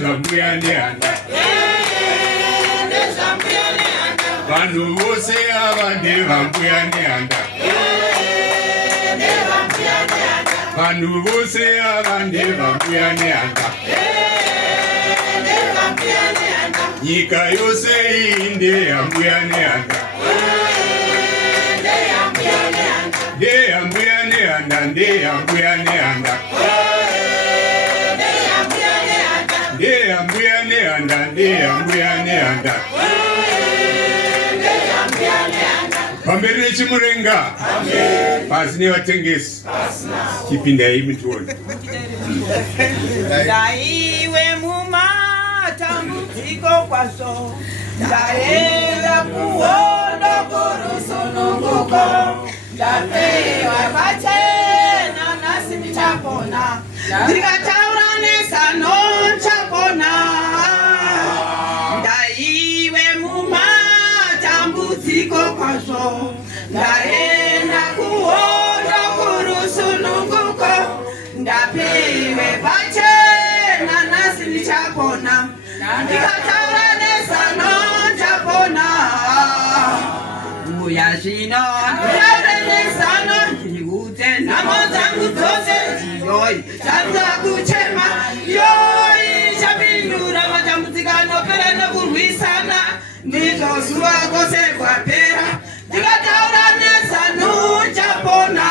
Zambuya neanda. Vanhu vose avande vambuya neanda. Vanhu vose avande vambuya neanda. Nyika yose inde yambuya neanda. De ambuya neanda, de ambuya neanda. De ambuya neanda, de ambuya neanda. Pambere chimurenga. Pasine vatengesi. Chipinda hii mituoni. Daiwe mumatambudziko kwazo. Ndaenda kuondo kurusununguko. Ndapewa pachena nasi ndichapona. Ndikataura nesano chapona. Ndaiwe mumatambudziko kwazvo. Ndaenda kuondo kurusununguko. Ndapewa pachena nasi ndichapona. Ndikataura nesano chapona. zvino ndirarenesana ndiudze nhamo dzangu dzose yoi chanza kuchema yoi chapindura matambudziko anopera nekurwisana ndizvo zuva kwose kwapera ndikataura nezano chapona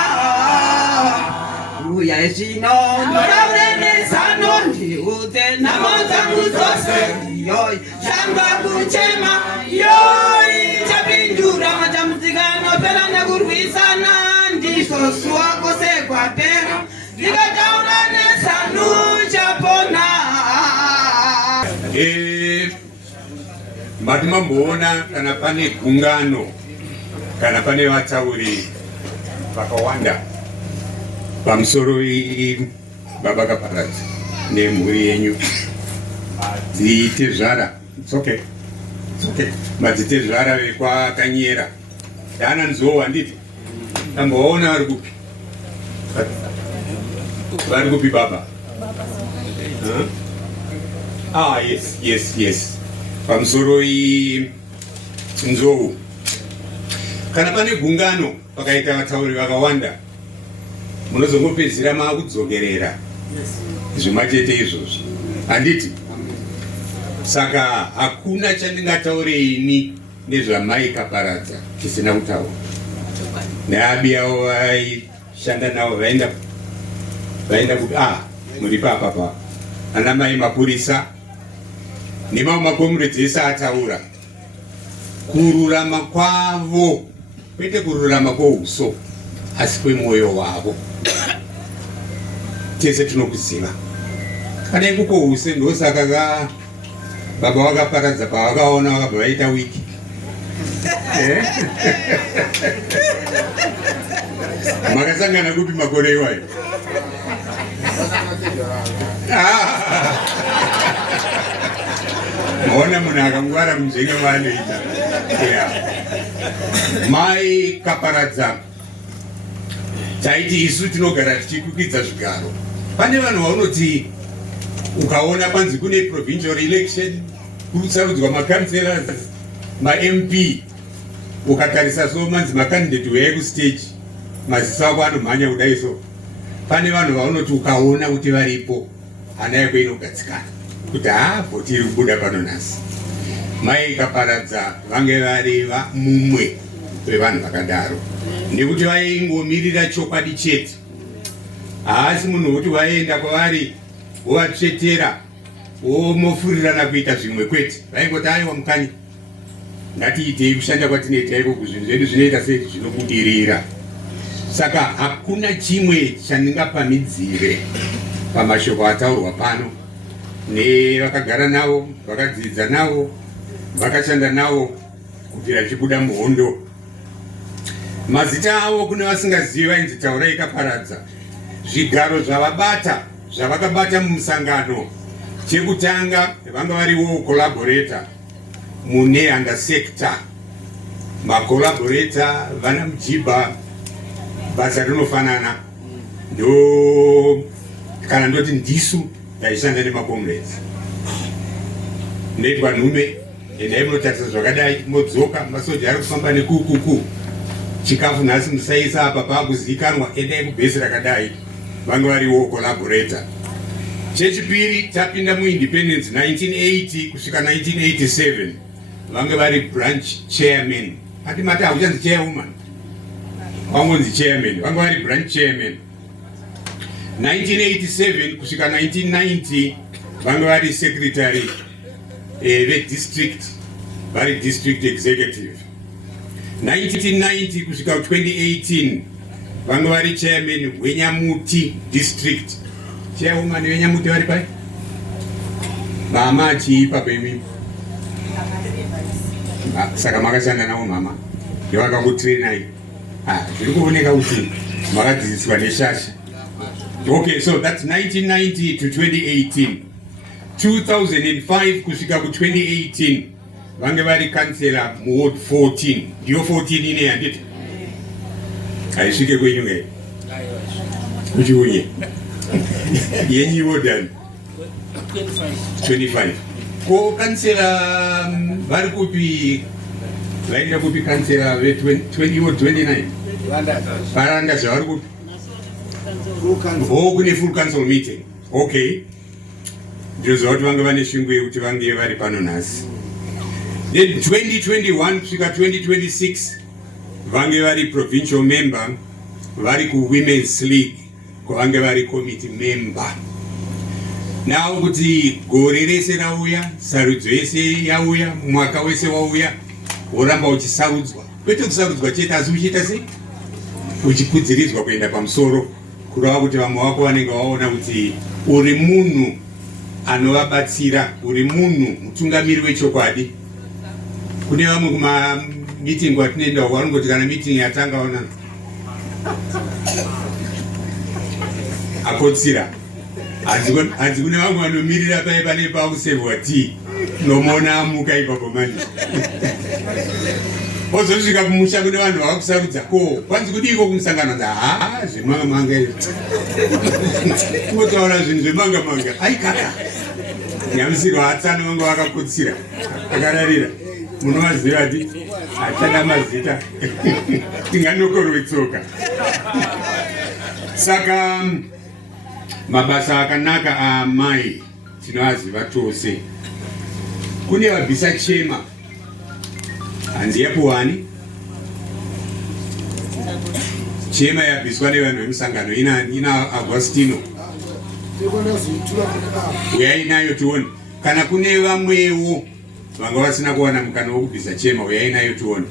uyai zvino nditaure nezano ndiudze nhamo dzangu dzose yoi chanza kuchema yoi chapindura matambudziko anopera nekurwisana ndizvo zuva kwose kwapera ndikataura nezano chapona. Mati mamboona kana pane gungano kana pane vatauri vakawanda pamusoro Baba Kaparadza nemhuri yenyu dzitezvara madzitezvara vekwakanyera Dana Nzowa handiti tamboona vari kupi baba? Yes. Pamusoro Nzou kana pane gungano pakaita vatauri vakawanda munozongopedzira maakudzokerera zvimachete izvozvo handiti. Saka hakuna chandingataure ini nezvamai Kaparadza tisina kutaura neabi avo vaishanda navo vaenda kuti muri papapa ana mai mapurisa nemamwe makomuredzi ese ataura kururama kwavo kwete kururama kwouso asi kwemwoyo wavo. Tese tinokuziva kana ikuko use ndosaka baba Vakaparadza pavakaona vakabva vaita wiki makasangana kupi makore iwayo? Maona munhu akangwara mujenge vaanoita. Mai Kaparadza taiti isu tinogara tichikukidza zvigaro. Pane vanhu vaunoti ukaona kwanzi kune provincial election kusarudzwa makanselas ma-MP ukatarisa so manzi makandidate weye kustage maziso ako anomhanya kudai so. Pane vanhu vaunoti ukaona kuti varipo hana yako inogadzikana kuti bhoti iri kubuda pano nhasi. Mai Kaparadza vange vari mumwe wevanhu vakadaro nekuti vaingomirira chokwadi chete. Haasi munhu wekuti vaenda kwavari wovatsvetera womofurirana kuita zvimwe kwete. Vaingoti aiwa mukanyi ngatiitei kushanda kwatinoita iko kuzvinhu zvedu zvinoita sei zvinobudirira. Saka hakuna chimwe chandingapamidzire pamashoko ataurwa pano nevakagara navo vakadzidza navo vakashanda navo kubvira chibuda muhondo. Mazita avo kune vasingazivi vainzi taurai Kaparadza. Zvigaro zvavabata zvavakabata mumusangano chekutanga vanga variwo collaborator mune undersector. Macollaborator vana Mujibha basa rinofanana ndo kana ndoti ndisu ndaishanda nemakomrades ndoitwa nhume endai munotarisa zvakadai modzoka masoja ari kufamba nekukuku chikafu nhasi musaisa apa paakuzivikanwa endai kubhesi rakadai vanga variwo collaborator. Chechipiri tapinda muindependence 1980 kusvika 1987 vanga vari branch chairman. Ati mati hauchanzi chairwoman wangonzi chairman, vanga vari branch chairman. 1987 kusvika 1990 vanga vari secretary district, vari district executive. 1990 kusvika 2018 vanga vari chairman weNyamuti district. Chairwoman weNyamuti vari pai mama achiipa pemimi. Saka makashanda navo mama ndovakakutrainai. Zviri kuoneka kuti makadzidziswa neshasha. Okay, so that's 1990 to 2018. 2005 kusvika ku 2018 vange vari kansela muward 14. Ndiyo 14 ine handiti haisvike kwenyu here kuchiunye yenyiwo dani 25. Ko kansela vari kupi vaenda kupi kansera ve29 varanda zvavari kupi kune full council meeting. Okay, ndinoziva kuti vange vane shungu yekuti vange vari pano nhasi. Then 2021 kusvika 2026 vange vari provincial member, vari kuwomen's league kwavange vari committee member. Now kuti gore rese rauya, sarudzo yese yauya, mwaka wese wauya, woramba uchisarudzwa. Kwete kusarudzwa chete, asi uchiita sei? Uchikudziridzwa kuenda pamusoro, kureva kuti vamwe vako vanenge vaona kuti uri munhu anovabatsira, uri munhu mutungamiri wechokwadi. Kune vamwe kuma meeting watinoenda vanongoti kana meeting yatanga ona akotsira. Hanzi kune vamwe vanomirira pai pane pakusevwa tea nomona amuka ipapo manje. Ozosvika kumusha kune vanhu vakakusarudza ko kwanzi kudiko kumusangano zvemanga manga kutotaura zvinhu zvemanga manga. Ai kaka nyamisiro hatsano vange vakakotsira akararira. Munovaziva ati hachada mazita tinganokorwe tsoka. Saka mabasa akanaka amai tinoaziva tose. Kune vabvisa chema, hanzi yapuwani chema yabviswa nevanhu vemusangano ina Agostino. Uyai nayo tione. Kana kune vamwewo vanga vasina kuwana mukana wokubvisa chema, uyai nayo tione.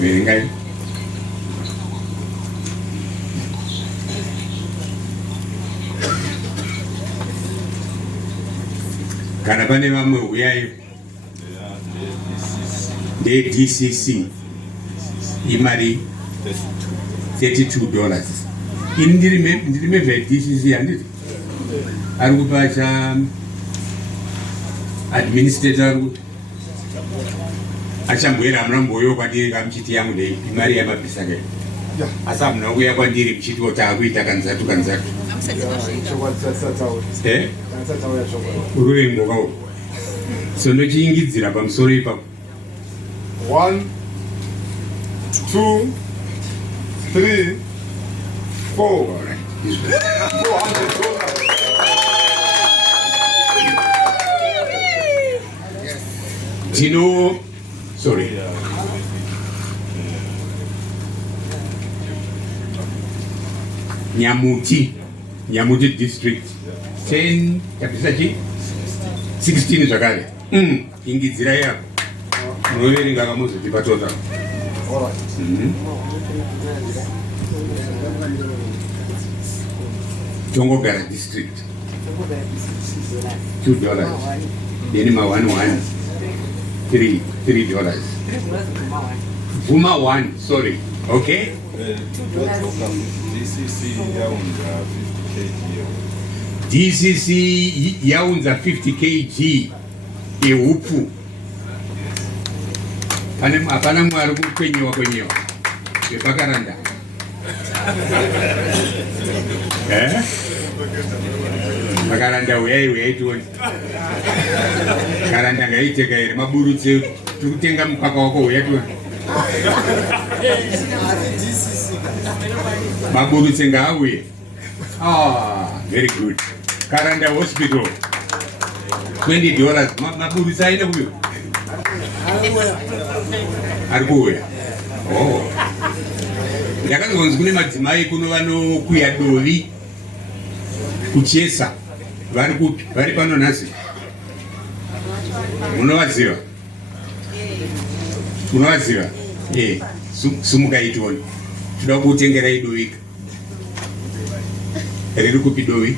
Verengai. Kana pane vamwe uyai. DCC imari $32. Ndiri member DCC handiti ari kupa cha administrator achambwera amramboyo kwandiri kamuchiti yangu ndei imari yamabvisa kai asi amuna kuya kwandiri muchiti wotaakuita kanzatu urovengokawo so ndochiingidzira pamusoro ipapo 1 2 3 4 Tino, sorry. Nyamuti district 10 kabisa chi 16 zvakare. Ingidzira yako. Munoverenga kamuzoti patota. Tongogara district $2. Then ma $1 $3. Vuma 1, sorry. Okay? DCC yaunza 50 kg eupu. Hapana mwari kukwenyewa yepakaranda. Makaranda uyai tuone. Karanda ngaiteka here maburutse tukutenga mupaka wako uya tuone. Maburutse ngauye. Very good. Karanda hospital $20. Maburutse aina kuyo. Arikuya. Ndakangonzi kune madzimai kuno vanokuya dovi kuchesa. Vari kupi? Vari pano nhasi. Munovaziva? Munovaziva? Sumuka itioni. Toda kutengera idovika. Riri kupi dovi?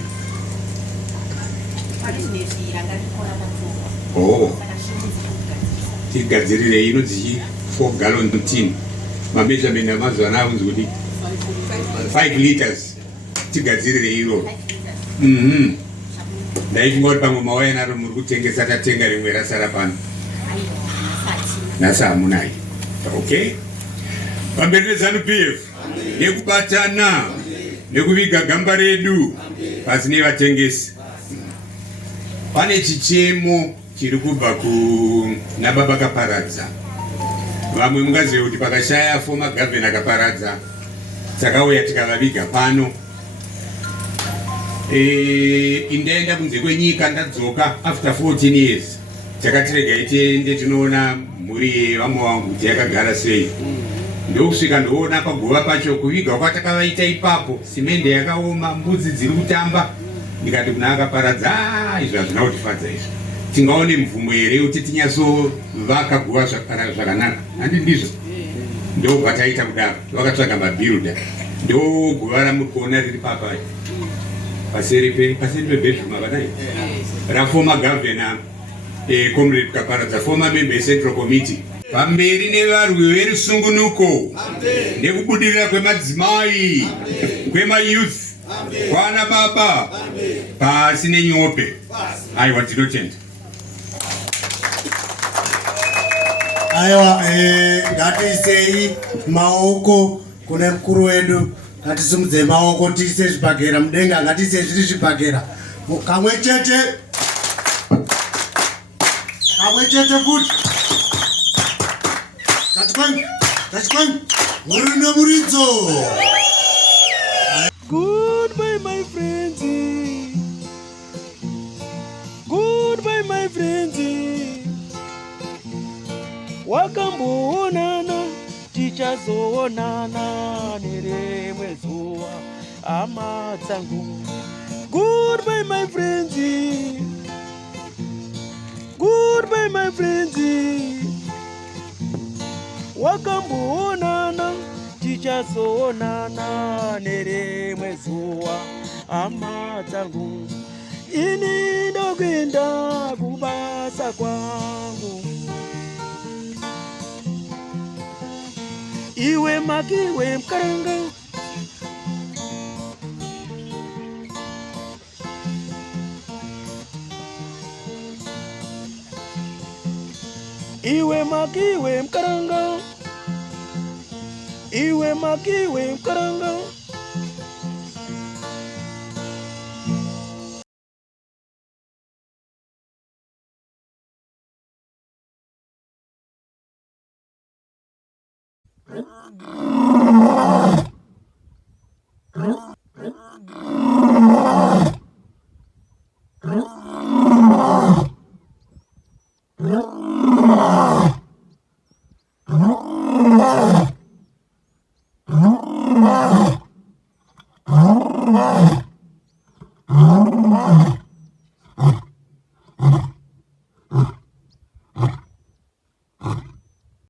Tigadzirire inodzi 4 gallon tin. Measurement amazuva anavunzi kuti 5 liters. Tigadzirire iro. Ndaifunga kuti pamwe mawaya naro muri kutengesa tatenga rimwe rasara pano. Nhasi hamunai. Okay? Pamberi peZANU PF nekubatana nekuviga gamba redu pasi nevatengesi. Pane chichemo chiri kubva kunababa Kaparadza. Vamwe mungaziva kuti pakashaya former governor Kaparadza, takauya tikavaviga pano. Indaenda kunze kwenyika ndadzoka after 14 years. Takatirega tiende tinoona mhuri yevamwe vangu kuti yakagara sei. Ndokusvika ndoona paguva pacho kuviga kwatakavaita ipapo, simende yakaoma, mbudzi dziri kutamba. Ndikati kuna Kaparadza, izvi hazvina kutifadza izvi. Tingaone mvumo here kuti tinyasovaka guva zvakanaka. Handi ndizvo. Ndobva taita kudaro. Vakatsvaga mabuilder. Ndoguva ramuri kuona riri papa. Paseri pebedroom avanayo. Former governor Comrade Kaparadza, former member Central Committee. Pamberi nevarwi verusungunuko. Nekubudirira kwemadzimai, kwemayouth, kwana baba, pasi nenyope. Aiwa tinotenda. Aiwa, ngatiisei maoko kune mukuru wedu. Ngatisumudze maoko tiise zvibhagera mudenga, ngatiise zviri zvibhagera. Kamwe chete. Kamwe chete futi. Kachikwen. Murino muridzo. Goodbye my friends. Goodbye my friends. Wakamboonana tichazoonana nerimwe zuva hama dzangu. Goodbye my friends. Goodbye my friends. Wakamboonana tichazoonana nerimwe zuva hama dzangu. Ini ndokwenda kubasa kwangu. Iwe makiwe mkaranga. Iwe makiwe mkaranga. Iwe makiwe mkaranga.